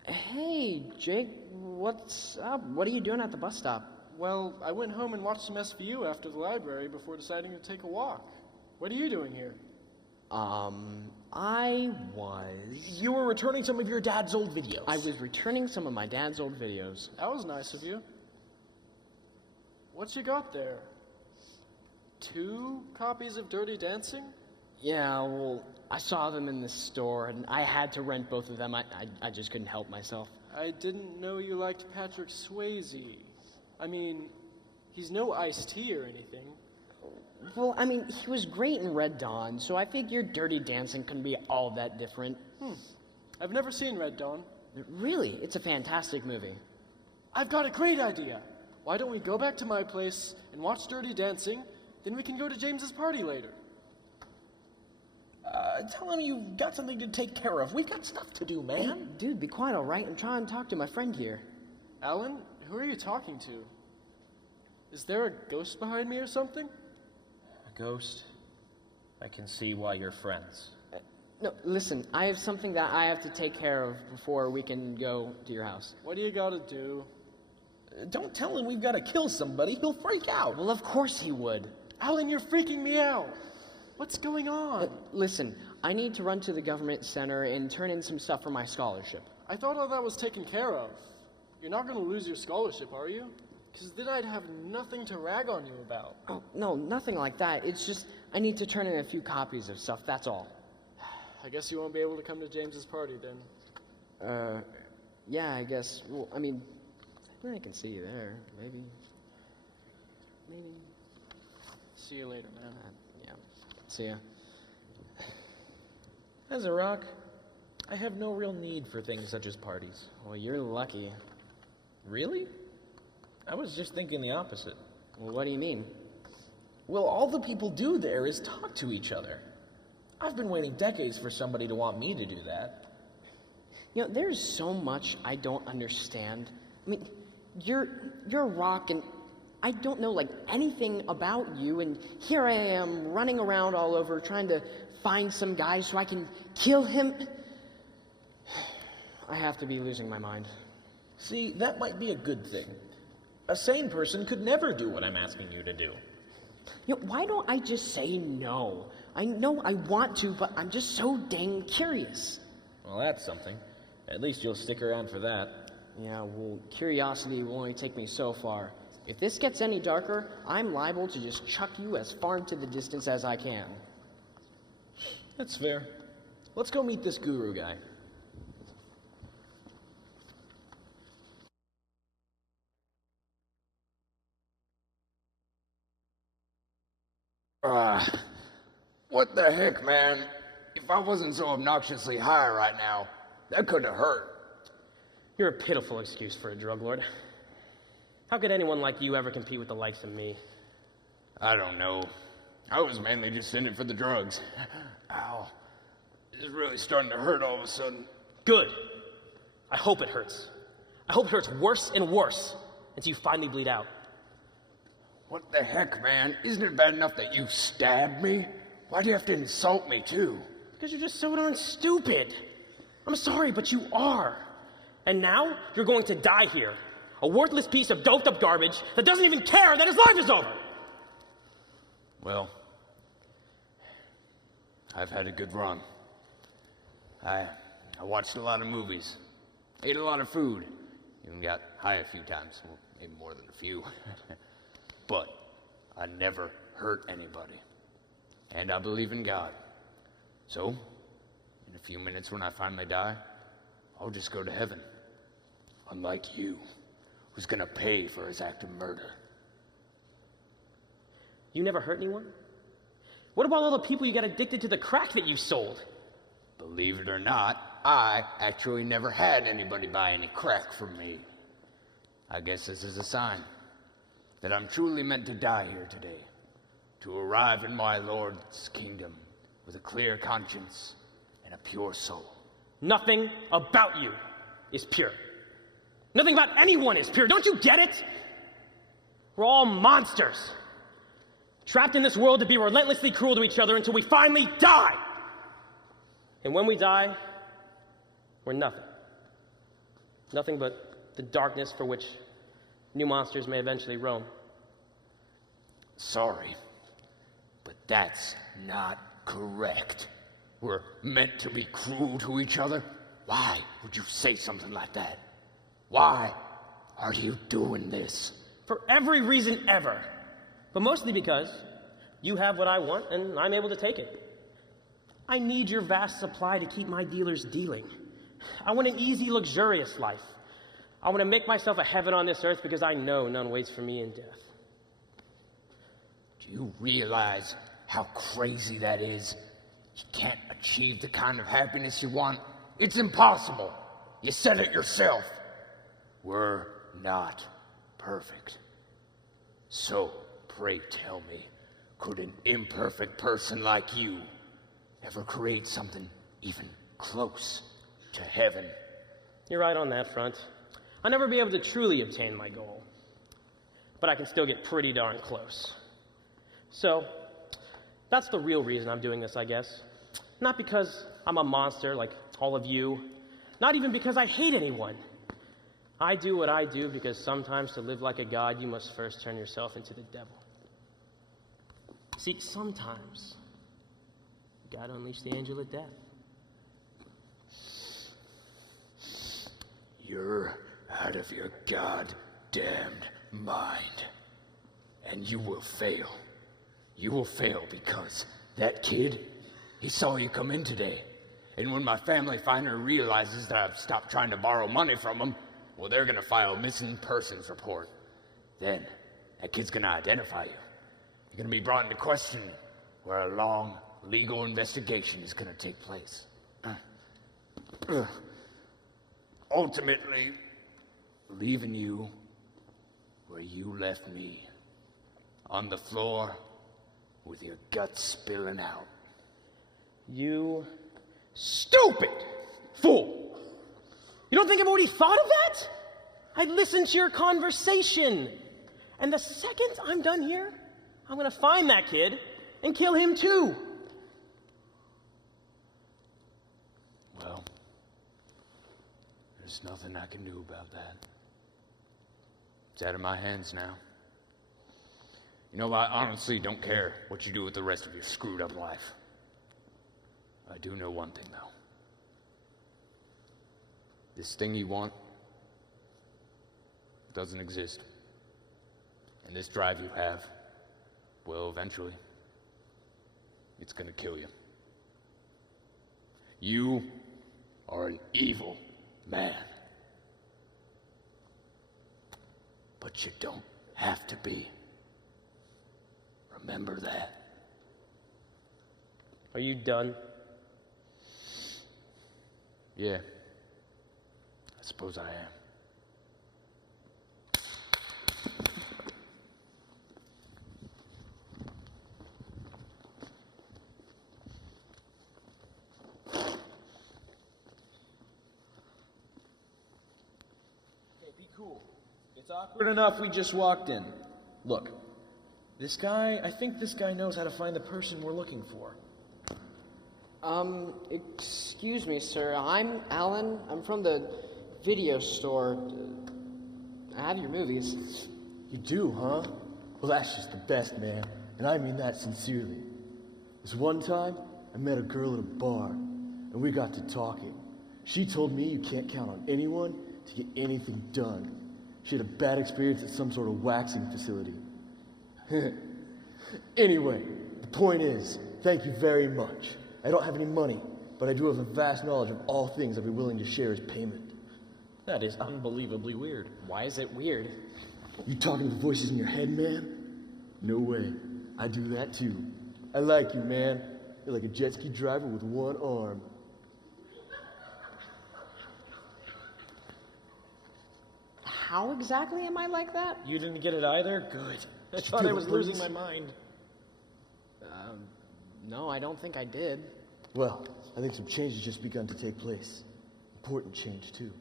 Hey, Jake, what's up? What are you doing at the bus stop? Well, I went home and watched some SVU after the library before deciding to take a walk. What are you doing here? I was... You were returning some of your dad's old videos. I was returning some of my dad's old videos. That was nice of you. What you got there? 2 copies of Dirty Dancing? Yeah, well, I saw them in the store, and I had to rent both of them. I just couldn't help myself. I didn't know you liked Patrick Swayze. I mean, he's no Ice-T or anything. Well, I mean, he was great in Red Dawn, so I figured Dirty Dancing couldn't be all that different. I've never seen Red Dawn. Really, it's a fantastic movie. I've got a great idea. Why don't we go back to my place and watch Dirty Dancing, then we can go to James's party later. Tell him you've got something to take care of. We've got stuff to do, man. Hey, dude, be quiet, all right? I'm trying to talk to my friend here. Alan, who are you talking to? Is there a ghost behind me or something? A ghost? I can see why you're friends. No, listen, I have something that I have to take care of before we can go to your house. What do you gotta do? Don't tell him we've got to kill somebody. He'll freak out. Well, of course he would. Alan, you're freaking me out. What's going on? Listen, I need to run to the government center and turn in some stuff for my scholarship. I thought all that was taken care of. You're not gonna lose your scholarship, are you? Because then I'd have nothing to rag on you about. Oh, no, nothing like that. It's just I need to turn in a few copies of stuff, that's all. I guess you won't be able to come to James's party then. Yeah, I guess. Well, I mean, I can see you there. Maybe. See you later, man. Yeah. See ya. As a rock, I have no real need for things such as parties. Well, you're lucky. Really? I was just thinking the opposite. Well, what do you mean? Well, all the people do there is talk to each other. I've been waiting decades for somebody to want me to do that. You know, there's so much I don't understand. I mean, you're a rock, and I don't know, like, anything about you, and here I am running around all over trying to find some guy so I can kill him. I have to be losing my mind. See, that might be a good thing. A sane person could never do what I'm asking you to do. You know, why don't I just say no? I know I want to, but I'm just so dang curious. Well, that's something. At least you'll stick around for that. Yeah, well, curiosity will only take me so far. If this gets any darker, I'm liable to just chuck you as far into the distance as I can. That's fair. Let's go meet this guru guy. What the heck, man? If I wasn't so obnoxiously high right now, that could have hurt. You're a pitiful excuse for a drug lord. How could anyone like you ever compete with the likes of me? I don't know. I was mainly just in it for the drugs. Ow. It's really starting to hurt all of a sudden. Good. I hope it hurts. I hope it hurts worse and worse until you finally bleed out. What the heck, man? Isn't it bad enough that you stabbed me? Why do you have to insult me, too? Because you're just so darn stupid. I'm sorry, but you are. And now you're going to die here. A worthless piece of doped up garbage that doesn't even care that his life is over. Well, I've had a good run. I watched a lot of movies, ate a lot of food, even got high a few times, well, maybe more than a few. But I never hurt anybody. And I believe in God. So, in a few minutes when I finally die, I'll just go to heaven. Unlike you, who's gonna pay for his act of murder. You never hurt anyone? What about all the people you got addicted to the crack that you sold? Believe it or not, I actually never had anybody buy any crack from me. I guess this is a sign that I'm truly meant to die here today, to arrive in my Lord's kingdom with a clear conscience and a pure soul. Nothing about you is pure. Nothing about anyone is pure. Don't you get it? We're all monsters, trapped in this world to be relentlessly cruel to each other until we finally die. And when we die, we're nothing. Nothing but the darkness for which new monsters may eventually roam. Sorry, but that's not correct. We're meant to be cruel to each other. Why would you say something like that? Why are you doing this? For every reason ever. But mostly because you have what I want and I'm able to take it. I need your vast supply to keep my dealers dealing. I want an easy, luxurious life. I want to make myself a heaven on this earth because I know none waits for me in death. Do you realize how crazy that is? You can't achieve the kind of happiness you want. It's impossible. You said it yourself. We're not perfect. So, pray tell me, could an imperfect person like you ever create something even close to heaven? You're right on that front. I'll never be able to truly obtain my goal, but I can still get pretty darn close. So, That's the real reason I'm doing this, I guess. Not because I'm a monster like all of you. Not even because I hate anyone. I do what I do because sometimes to live like a god, you must first turn yourself into the devil. See, sometimes you gotta unleash the angel of death. You're out of your goddamned mind. And you will fail. You will fail because that kid, he saw you come in today. And when my family finally realizes that I've stopped trying to borrow money from them, well, they're gonna file a missing persons report. Then, that kid's gonna identify you. You're gonna be brought into question where a long legal investigation is gonna take place. Ultimately, leaving you where you left me, on the floor with your guts spilling out. You stupid fool! You don't think I've already thought of that? I listened to your conversation. And the second I'm done here, I'm gonna find that kid and kill him too. Well, there's nothing I can do about that. It's out of my hands now. You know, I honestly don't care what you do with the rest of your screwed up life. I do know one thing, though. This thing you want doesn't exist. And this drive you have, well, eventually, it's gonna kill you. You are an evil man. But you don't have to be. Remember that. Are you done? Yeah. I suppose I am. Okay, be cool. It's awkward enough we just walked in. Look, I think this guy knows how to find the person we're looking for. Excuse me, sir. I'm Alan. I'm from the video store. I have your movies. You do, huh? Well, that's just the best, man. And I mean that sincerely. This one time, I met a girl at a bar, and we got to talking. She told me you can't count on anyone to get anything done. She had a bad experience at some sort of waxing facility. Anyway, the point is, thank you very much. I don't have any money, but I do have a vast knowledge of all things I'd be willing to share as payment. That is unbelievably weird. Why is it weird? You talking to the voices in your head, man? No way. I do that too. I like you, man. You're like a jet ski driver with one arm. How exactly am I like that? You didn't get it either? Good. I thought I was losing my mind. No, I don't think I did. Well, I think some change has just begun to take place. Important change, too.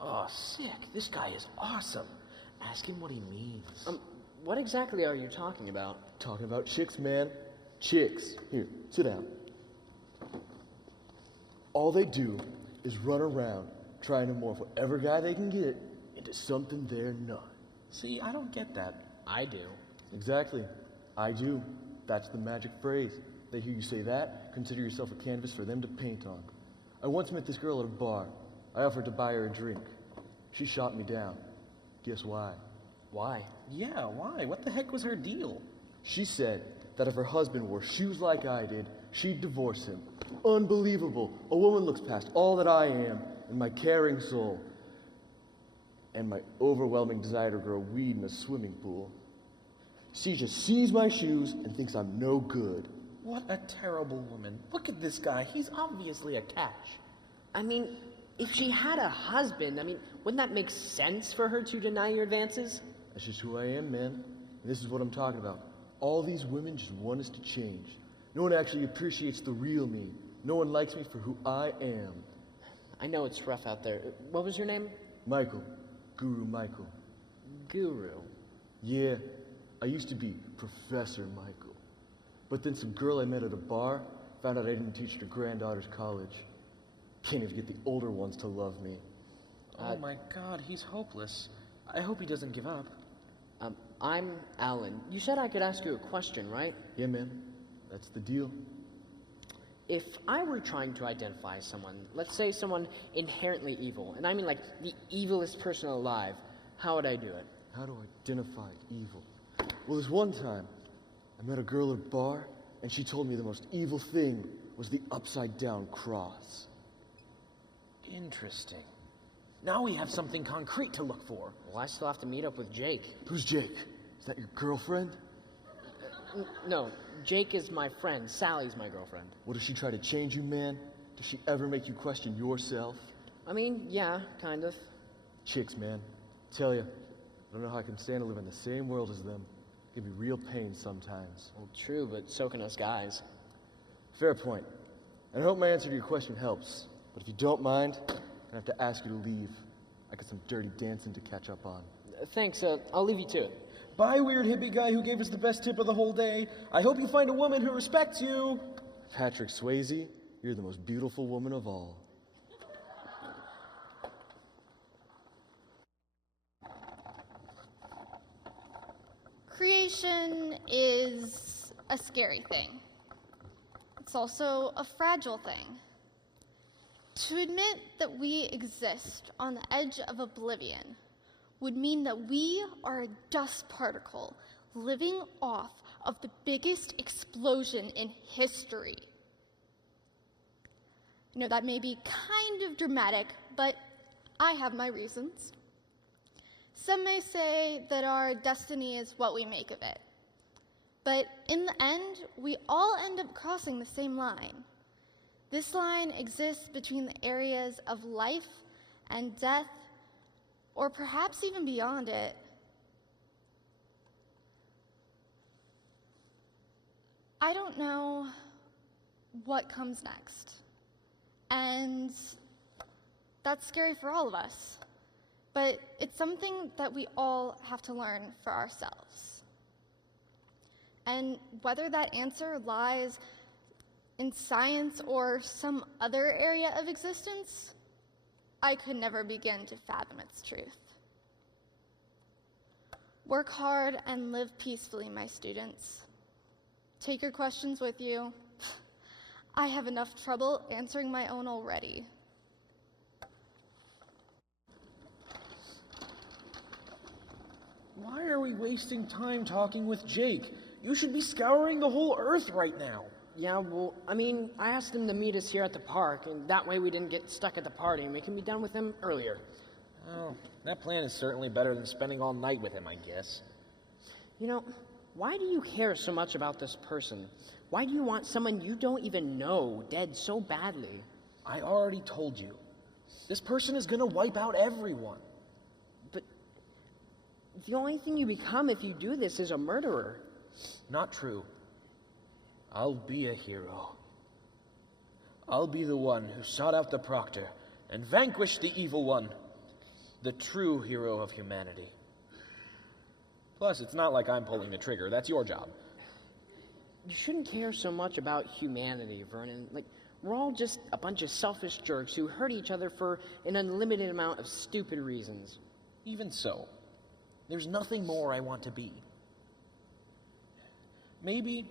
Oh, sick. This guy is awesome. Ask him what he means. What exactly are you talking about? Talking about chicks, man. Chicks. Here, sit down. All they do is run around trying to morph whatever guy they can get into something they're not. See, I don't get that. I do. Exactly. I do. That's the magic phrase. They hear you say that, consider yourself a canvas for them to paint on. I once met this girl at a bar. I offered to buy her a drink. She shot me down. Guess why? Why? Yeah, why? What the heck was her deal? She said that if her husband wore shoes like I did, she'd divorce him. Unbelievable. A woman looks past all that I am and my caring soul and my overwhelming desire to grow weed in a swimming pool. She just sees my shoes and thinks I'm no good. What a terrible woman. Look at this guy. He's obviously a catch. I mean, if she had a husband, wouldn't that make sense for her to deny your advances? That's just who I am, man. And this is what I'm talking about. All these women just want us to change. No one actually appreciates the real me. No one likes me for who I am. I know it's rough out there. What was your name? Michael. Guru Michael. Guru. Yeah, I used to be Professor Michael. But then some girl I met at a bar found out I didn't teach her granddaughter's college. Can't even get the older ones to love me. Oh my God, he's hopeless. I hope he doesn't give up. I'm Alan. You said I could ask you a question, right? Yeah, man. That's the deal. If I were trying to identify someone, let's say someone inherently evil, and I mean like the evilest person alive, how would I do it? How to identify evil? Well, this one time, I met a girl at a bar, and she told me the most evil thing was the upside-down cross. Interesting. Now we have something concrete to look for. Well, I still have to meet up with Jake. Who's Jake? Is that your girlfriend? No, Jake is my friend. Sally's my girlfriend. What, does she try to change you, man? Does she ever make you question yourself? I mean, yeah, kind of. Chicks, man. Tell you, I don't know how I can stand to live in the same world as them. It can be real pain sometimes. Well, true, but so can us guys. Fair point. And I hope my answer to your question helps. But if you don't mind, I have to ask you to leave. I got some dirty dancing to catch up on. Thanks, I'll leave you to it. Bye, weird hippie guy who gave us the best tip of the whole day. I hope you find a woman who respects you. Patrick Swayze, you're the most beautiful woman of all. Creation is a scary thing. It's also a fragile thing. To admit that we exist on the edge of oblivion would mean that we are a dust particle living off of the biggest explosion in history. You know, that may be kind of dramatic, but I have my reasons. Some may say that our destiny is what we make of it. But in the end, we all end up crossing the same line. This line exists between the areas of life and death, or perhaps even beyond it. I don't know what comes next. And that's scary for all of us. But it's something that we all have to learn for ourselves. And whether that answer lies in science or some other area of existence, I could never begin to fathom its truth. Work hard and live peacefully, my students. Take your questions with you. I have enough trouble answering my own already. Why are we wasting time talking with Jake? You should be scouring the whole earth right now. Yeah, well, I mean, I asked him to meet us here at the park, and that way we didn't get stuck at the party, and we can be done with him earlier. Oh, that plan is certainly better than spending all night with him, I guess. You know, why do you care so much about this person? Why do you want someone you don't even know dead so badly? I already told you. This person is gonna wipe out everyone. But the only thing you become if you do this is a murderer. Not true. I'll be a hero. I'll be the one who sought out the proctor and vanquished the evil one. The true hero of humanity. Plus, it's not like I'm pulling the trigger. That's your job. You shouldn't care so much about humanity, Vernon. Like, we're all just a bunch of selfish jerks who hurt each other for an unlimited amount of stupid reasons. Even so, there's nothing more I want to be. Maybe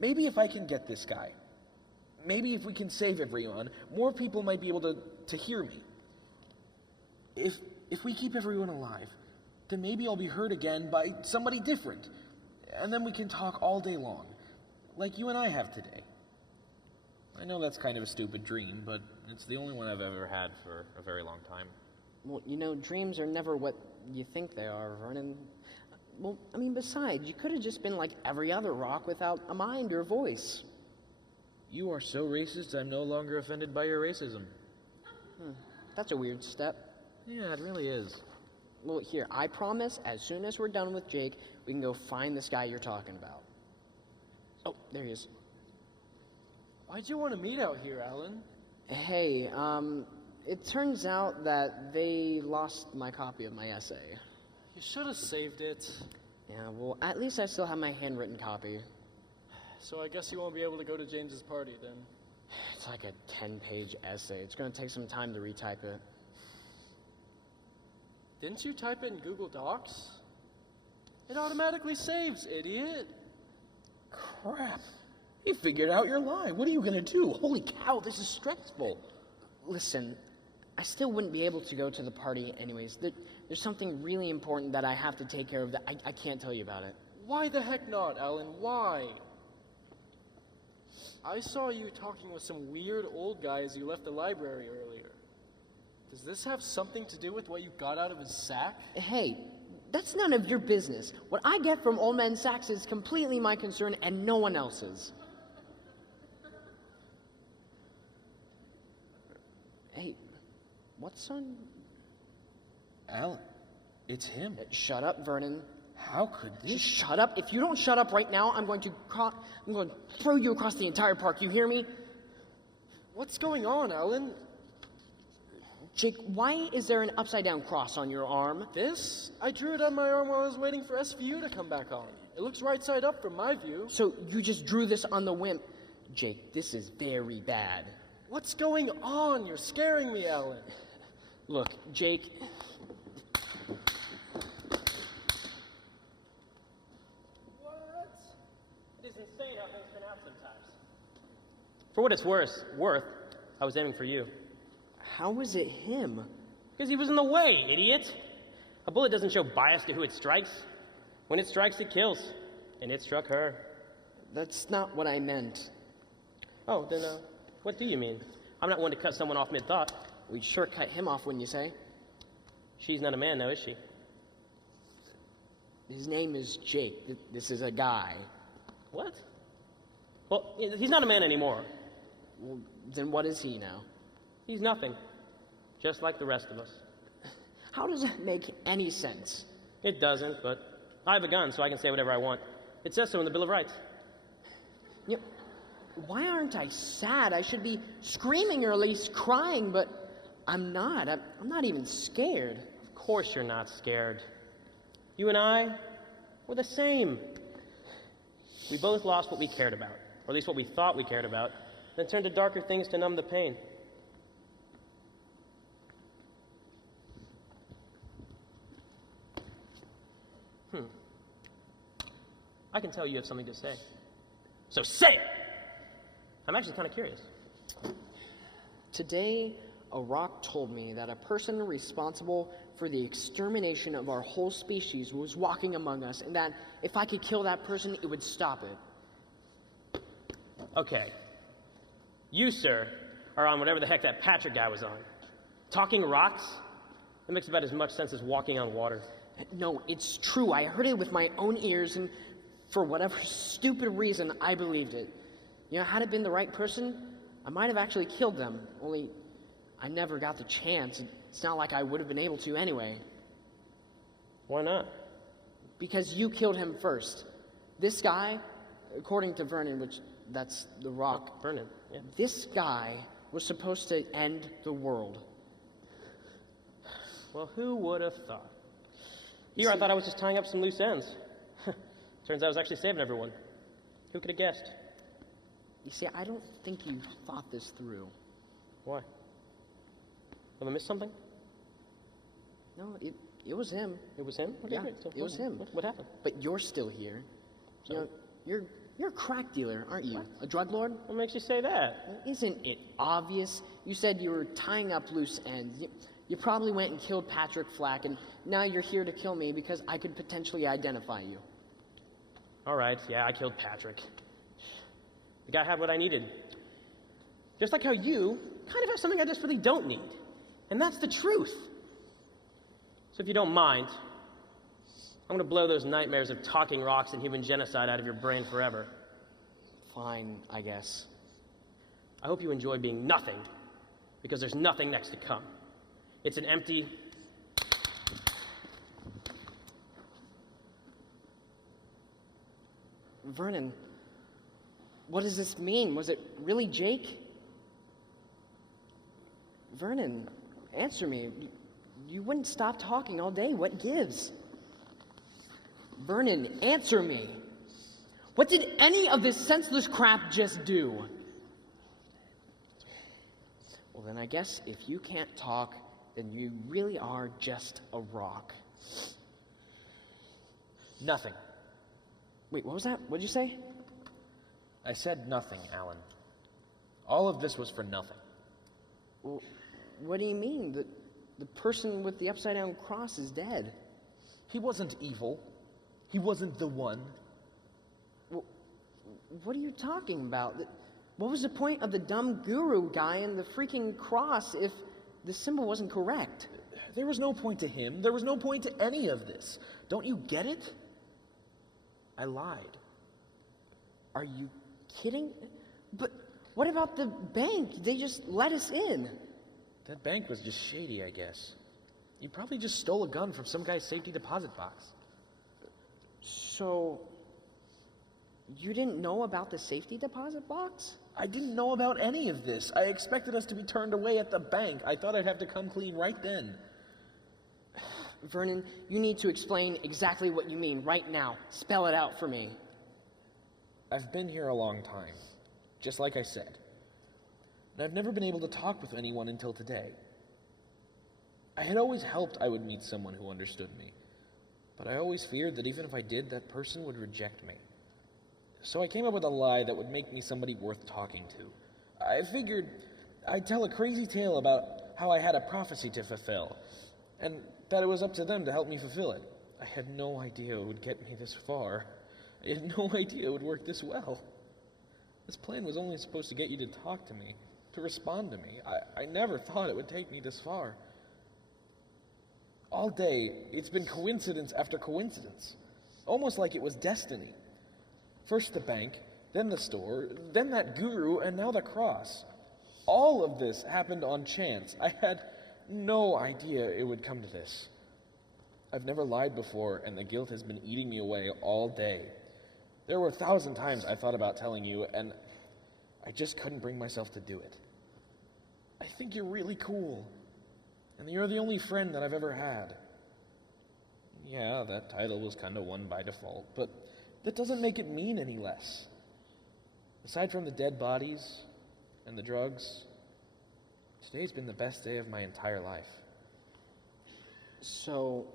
if I can get this guy, maybe if we can save everyone, more people might be able to hear me. If we keep everyone alive, then maybe I'll be heard again by somebody different. And then we can talk all day long, like you and I have today. I know that's kind of a stupid dream, but it's the only one I've ever had for a very long time. Well, you know, dreams are never what you think they are, Vernon. Well, I mean, besides, you could have just been like every other rock without a mind or a voice. You are so racist, I'm no longer offended by your racism. That's a weird step. Yeah, it really is. Well, here, I promise, as soon as we're done with Jake, we can go find this guy you're talking about. Oh, there he is. Why'd you want to meet out here, Alan? Hey, it turns out that they lost my copy of my essay. You should have saved it. Yeah, well, at least I still have my handwritten copy. So I guess you won't be able to go to James's party then. It's like a 10-page essay. It's going to take some time to retype it. Didn't you type it in Google Docs? It automatically saves, idiot. Crap. You figured out your lie. What are you going to do? Holy cow, this is stressful. Listen, I still wouldn't be able to go to the party anyways. There's something really important that I have to take care of that I can't tell you about it. Why the heck not, Alan? Why? I saw you talking with some weird old guy as you left the library earlier. Does this have something to do with what you got out of his sack? Hey, that's none of your business. What I get from old men sacks is completely my concern and no one else's. Hey, what's on... Alan, it's him. Shut up, Vernon. How could this... Just shut up. If you don't shut up right now, I'm going to throw you across the entire park. You hear me? What's going on, Alan? Jake, why is there an upside-down cross on your arm? This? I drew it on my arm while I was waiting for SVU to come back on. It looks right side up from my view. So you just drew this on the whim. Jake, this is very bad. What's going on? You're scaring me, Alan. Look, Jake... It is insane how things turn out sometimes. For what it's worth, I was aiming for you. How was it him? Because he was in the way, idiot! A bullet doesn't show bias to who it strikes. When it strikes, it kills. And it struck her. That's not what I meant. Oh, then, what do you mean? I'm not one to cut someone off mid-thought. We'd sure cut him off, wouldn't you say? She's not a man now, is she? His name is Jake. This is a guy. What? Well, he's not a man anymore. Well, then what is he now? He's nothing. Just like the rest of us. How does that make any sense? It doesn't, but I have a gun, so I can say whatever I want. It says so in the Bill of Rights. You know, why aren't I sad? I should be screaming or at least crying, but I'm not. I'm not even scared. Of course you're not scared. You and I, we're the same. We both lost what we cared about, or at least what we thought we cared about, then turned to darker things to numb the pain. I can tell you have something to say. So say it! I'm actually kind of curious. Today, a rock told me that a person responsible for the extermination of our whole species was walking among us, and that if I could kill that person, it would stop it. Okay. You, sir, are on whatever the heck that Patrick guy was on. Talking rocks? It makes about as much sense as walking on water. No, it's true. I heard it with my own ears, and for whatever stupid reason, I believed it. You know, had it been the right person, I might have actually killed them, only I never got the chance. It's not like I would have been able to anyway. Why not? Because you killed him first. This guy, according to Vernon, which that's the rock. Oh, Vernon, yeah. This guy was supposed to end the world. Well, who would have thought? Here, I thought I was just tying up some loose ends. Turns out I was actually saving everyone. Who could have guessed? You see, I don't think you thought this through. Why? Have I missed something? No, it was him. It was him? Okay, Yeah, great. So it was him. What happened? But you're still here. So? You know, you're a crack dealer, aren't you? A drug lord? What makes you say that? Isn't it obvious? You said you were tying up loose ends. You probably went and killed Patrick Flack, and now you're here to kill me because I could potentially identify you. All right, yeah, I killed Patrick. The guy had what I needed. Just like how you kind of have something I desperately don't need. And that's the truth. So if you don't mind, I'm going to blow those nightmares of talking rocks and human genocide out of your brain forever. Fine, I guess. I hope you enjoy being nothing, because there's nothing next to come. It's an empty... Vernon, what does this mean? Was it really Jake? Vernon, answer me. You wouldn't stop talking all day. What gives? Vernon, answer me. What did any of this senseless crap just do? Well, then I guess if you can't talk, then you really are just a rock. Nothing. Wait, what was that? What did you say? I said nothing, Alan. All of this was for nothing. Well, what do you mean? The person with the upside-down cross is dead. He wasn't evil. He wasn't the one. Well, what are you talking about? What was the point of the dumb guru guy and the freaking cross if the symbol wasn't correct? There was no point to him. There was no point to any of this. Don't you get it? I lied. Are you kidding? But what about the bank? They just let us in. That bank was just shady, I guess. You probably just stole a gun from some guy's safety deposit box. So, you didn't know about the safety deposit box? I didn't know about any of this. I expected us to be turned away at the bank. I thought I'd have to come clean right then. Vernon, you need to explain exactly what you mean right now. Spell it out for me. I've been here a long time, just like I said. And I've never been able to talk with anyone until today. I had always hoped I would meet someone who understood me, but I always feared that even if I did, that person would reject me. So I came up with a lie that would make me somebody worth talking to. I figured I'd tell a crazy tale about how I had a prophecy to fulfill, and that it was up to them to help me fulfill it. I had no idea it would get me this far. I had no idea it would work this well. This plan was only supposed to get you to talk to me, to respond to me. I never thought it would take me this far. All day, it's been coincidence after coincidence, almost like it was destiny. First the bank, then the store, then that guru, and now the cross. All of this happened on chance. I had no idea it would come to this. I've never lied before, and the guilt has been eating me away all day. There were 1,000 times I thought about telling you, and I just couldn't bring myself to do it. I think you're really cool, and you're the only friend that I've ever had. Yeah, that title was kind of won by default, but that doesn't make it mean any less. Aside from the dead bodies and the drugs, today's been the best day of my entire life. So,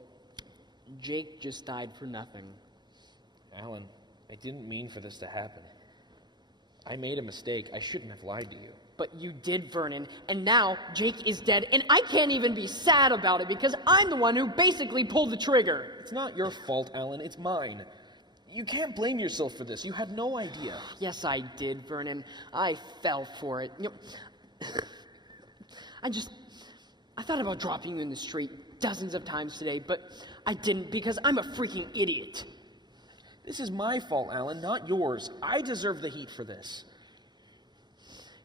Jake just died for nothing. Alan, I didn't mean for this to happen. I made a mistake. I shouldn't have lied to you. But you did, Vernon, and now Jake is dead, and I can't even be sad about it because I'm the one who basically pulled the trigger. It's not your fault, Alan. It's mine. You can't blame yourself for this. You had no idea. Yes, I did, Vernon. I fell for it. I thought about dropping you in the street dozens of times today, but I didn't because I'm a freaking idiot. This is my fault, Alan, not yours. I deserve the heat for this.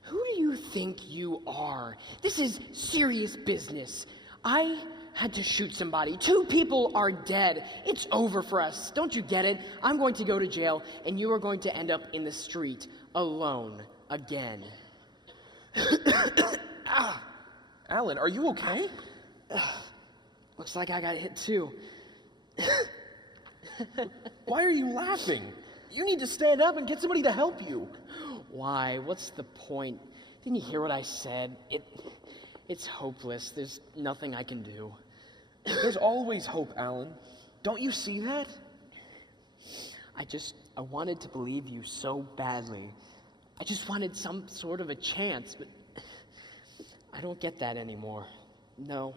Who do you think you are? This is serious business. I had to shoot somebody. 2 people are dead. It's over for us. Don't you get it? I'm going to go to jail, and you are going to end up in the street alone again. Alan, are you okay? Looks like I got hit too. Why are you laughing? You need to stand up and get somebody to help you. Why? What's the point? Didn't you hear what I said? It's hopeless. There's nothing I can do. There's always hope, Alan. Don't you see that? I wanted to believe you so badly. I just wanted some sort of a chance, but I don't get that anymore. No,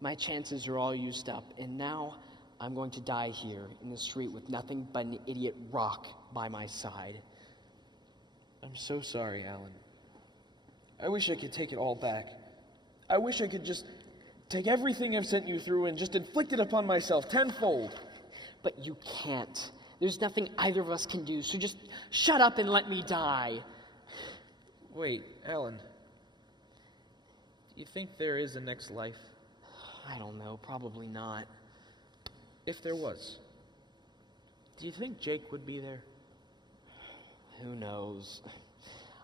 my chances are all used up, and now I'm going to die here in the street with nothing but an idiot rock by my side. I'm so sorry, Alan. I wish I could take it all back. I wish I could just take everything I've sent you through and just inflict it upon myself tenfold. But you can't. There's nothing either of us can do, so just shut up and let me die. Wait, Alan. Do you think there is a next life? I don't know, probably not. If there was, do you think Jake would be there? Who knows?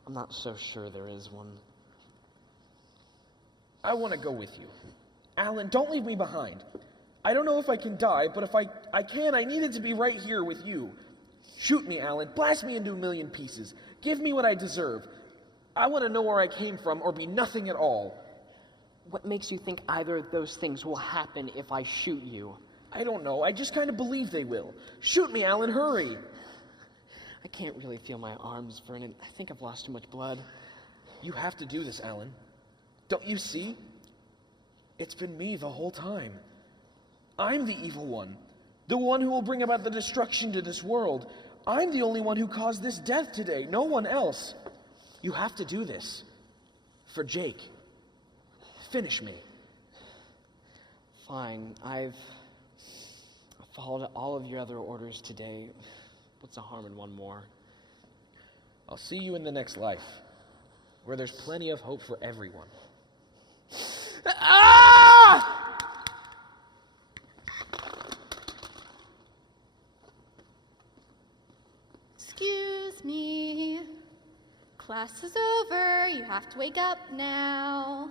I'm not so sure there is one. I want to go with you. Alan, don't leave me behind. I don't know if I can die, but if I can, I need it to be right here with you. Shoot me, Alan. Blast me into a million pieces. Give me what I deserve. I want to know where I came from or be nothing at all. What makes you think either of those things will happen if I shoot you? I don't know. I just kind of believe they will. Shoot me, Alan. Hurry. I can't really feel my arms, Vernon. I think I've lost too much blood. You have to do this, Alan. Don't you see? It's been me the whole time. I'm the evil one. The one who will bring about the destruction to this world. I'm the only one who caused this death today. No one else. You have to do this. For Jake. Finish me. Fine. I've followed all of your other orders today. What's the harm in one more? I'll see you in the next life, where there's plenty of hope for everyone. Ah! Excuse me. Class is over. You have to wake up now.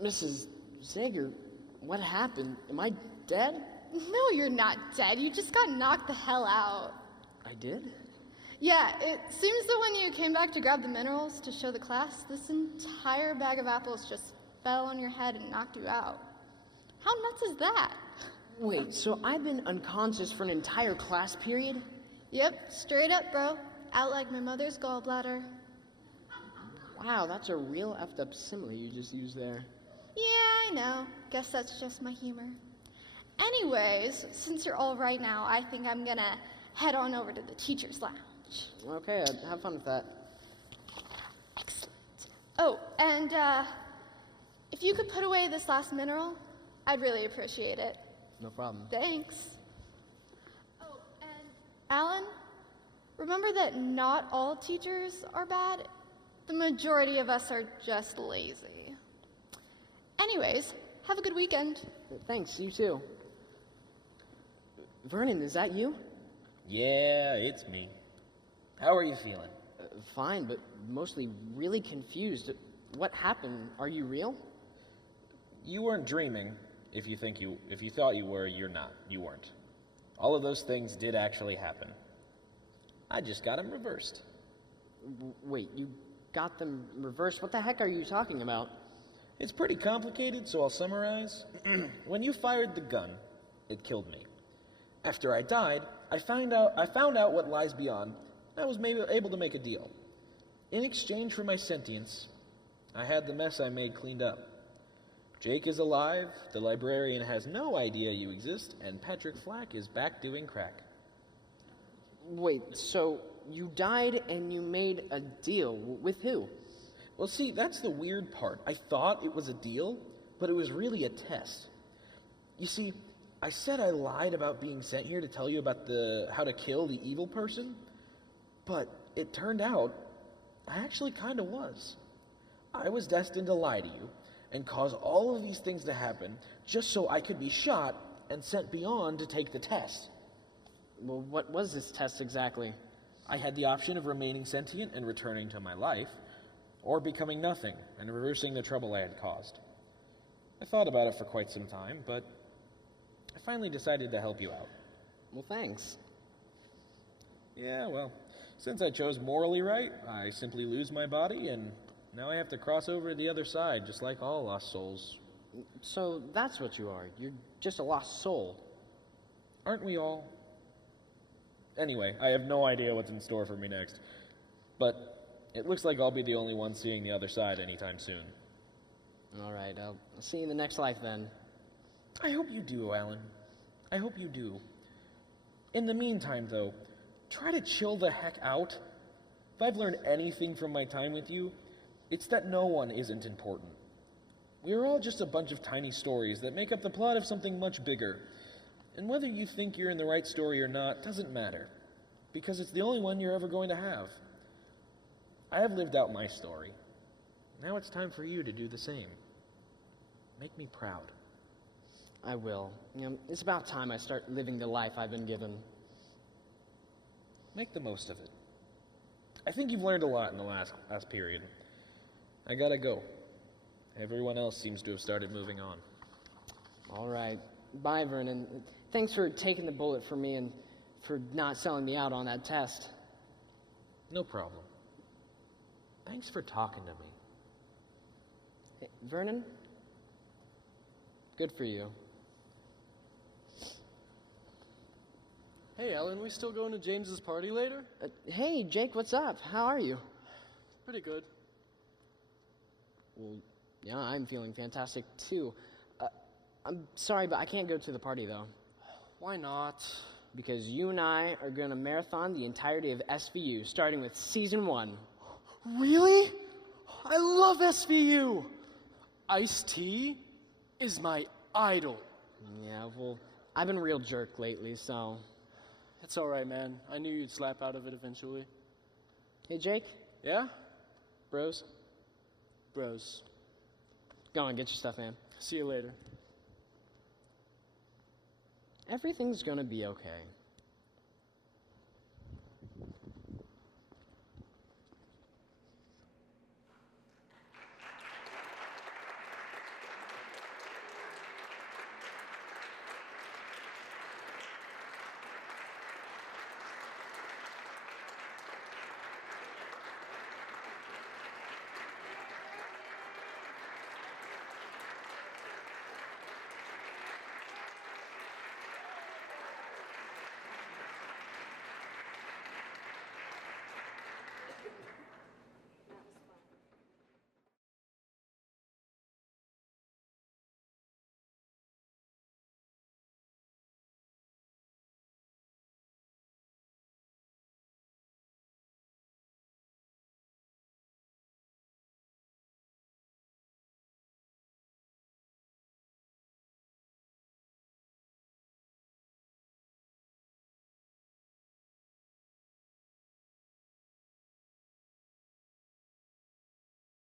Mrs. Zager, what happened? Am I dead? No, you're not dead. You just got knocked the hell out. I did? Yeah, it seems that when you came back to grab the minerals to show the class, this entire bag of apples just fell on your head and knocked you out. How nuts is that? Wait, so I've been unconscious for an entire class period? Yep, straight up, bro. Out like my mother's gallbladder. Wow, that's a real effed up simile you just used there. Yeah, I know. Guess that's just my humor. Anyways, since you're all right now, I think I'm gonna head on over to the teacher's lounge. Okay, have fun with that. Excellent. Oh, and if you could put away this last mineral, I'd really appreciate it. No problem. Thanks. Oh, and Alan, remember that not all teachers are bad. The majority of us are just lazy. Anyways, have a good weekend. Thanks, you too. Vernon, is that you? Yeah, it's me. How are you feeling? Fine, but mostly really confused. What happened? Are you real? You weren't dreaming. If you thought you were, you're not. You weren't. All of those things did actually happen. I just got them reversed. Wait, you got them reversed? What the heck are you talking about? It's pretty complicated, so I'll summarize. When you fired the gun, it killed me. After I died, I found out what lies beyond. I was able to make a deal. In exchange for my sentience, I had the mess I made cleaned up. Jake is alive, the librarian has no idea you exist, and Patrick Flack is back doing crack. Wait, so you died and you made a deal with who? Well, see, that's the weird part. I thought it was a deal, but it was really a test. You see, I said I lied about being sent here to tell you about how to kill the evil person, but it turned out I actually kind of was. I was destined to lie to you and cause all of these things to happen just so I could be shot and sent beyond to take the test. Well, what was this test exactly? I had the option of remaining sentient and returning to my life, or becoming nothing and reversing the trouble I had caused. I thought about it for quite some time, but I finally decided to help you out. Well, thanks. Yeah, well, since I chose morally right, I simply lose my body, and now I have to cross over to the other side, just like all lost souls. So that's what you are. You're just a lost soul. Aren't we all? Anyway, I have no idea what's in store for me next. But it looks like I'll be the only one seeing the other side anytime soon. All right, I'll see you in the next life then. I hope you do, Alan. I hope you do. In the meantime, though, try to chill the heck out. If I've learned anything from my time with you, it's that no one isn't important. We are all just a bunch of tiny stories that make up the plot of something much bigger. And whether you think you're in the right story or not doesn't matter, because it's the only one you're ever going to have. I have lived out my story. Now it's time for you to do the same. Make me proud. I will. It's about time I start living the life I've been given. Make the most of it. I think you've learned a lot in the last period. I gotta go. Everyone else seems to have started moving on. All right. Bye, Vernon. Thanks for taking the bullet for me and for not selling me out on that test. No problem. Thanks for talking to me. Hey, Vernon? Good for you. Hey, Ellen, we still going to James's party later? Hey, Jake, what's up? How are you? Pretty good. Well, yeah, I'm feeling fantastic too. I'm sorry, but I can't go to the party though. Why not? Because you and I are going to marathon the entirety of SVU, starting with season 1. Really? I love SVU! Ice-T is my idol. Yeah, well, I've been a real jerk lately, so... It's alright, man. I knew you'd slap out of it eventually. Hey, Jake? Yeah? Bros? Bros. Go on, get your stuff, man. See you later. Everything's gonna be okay.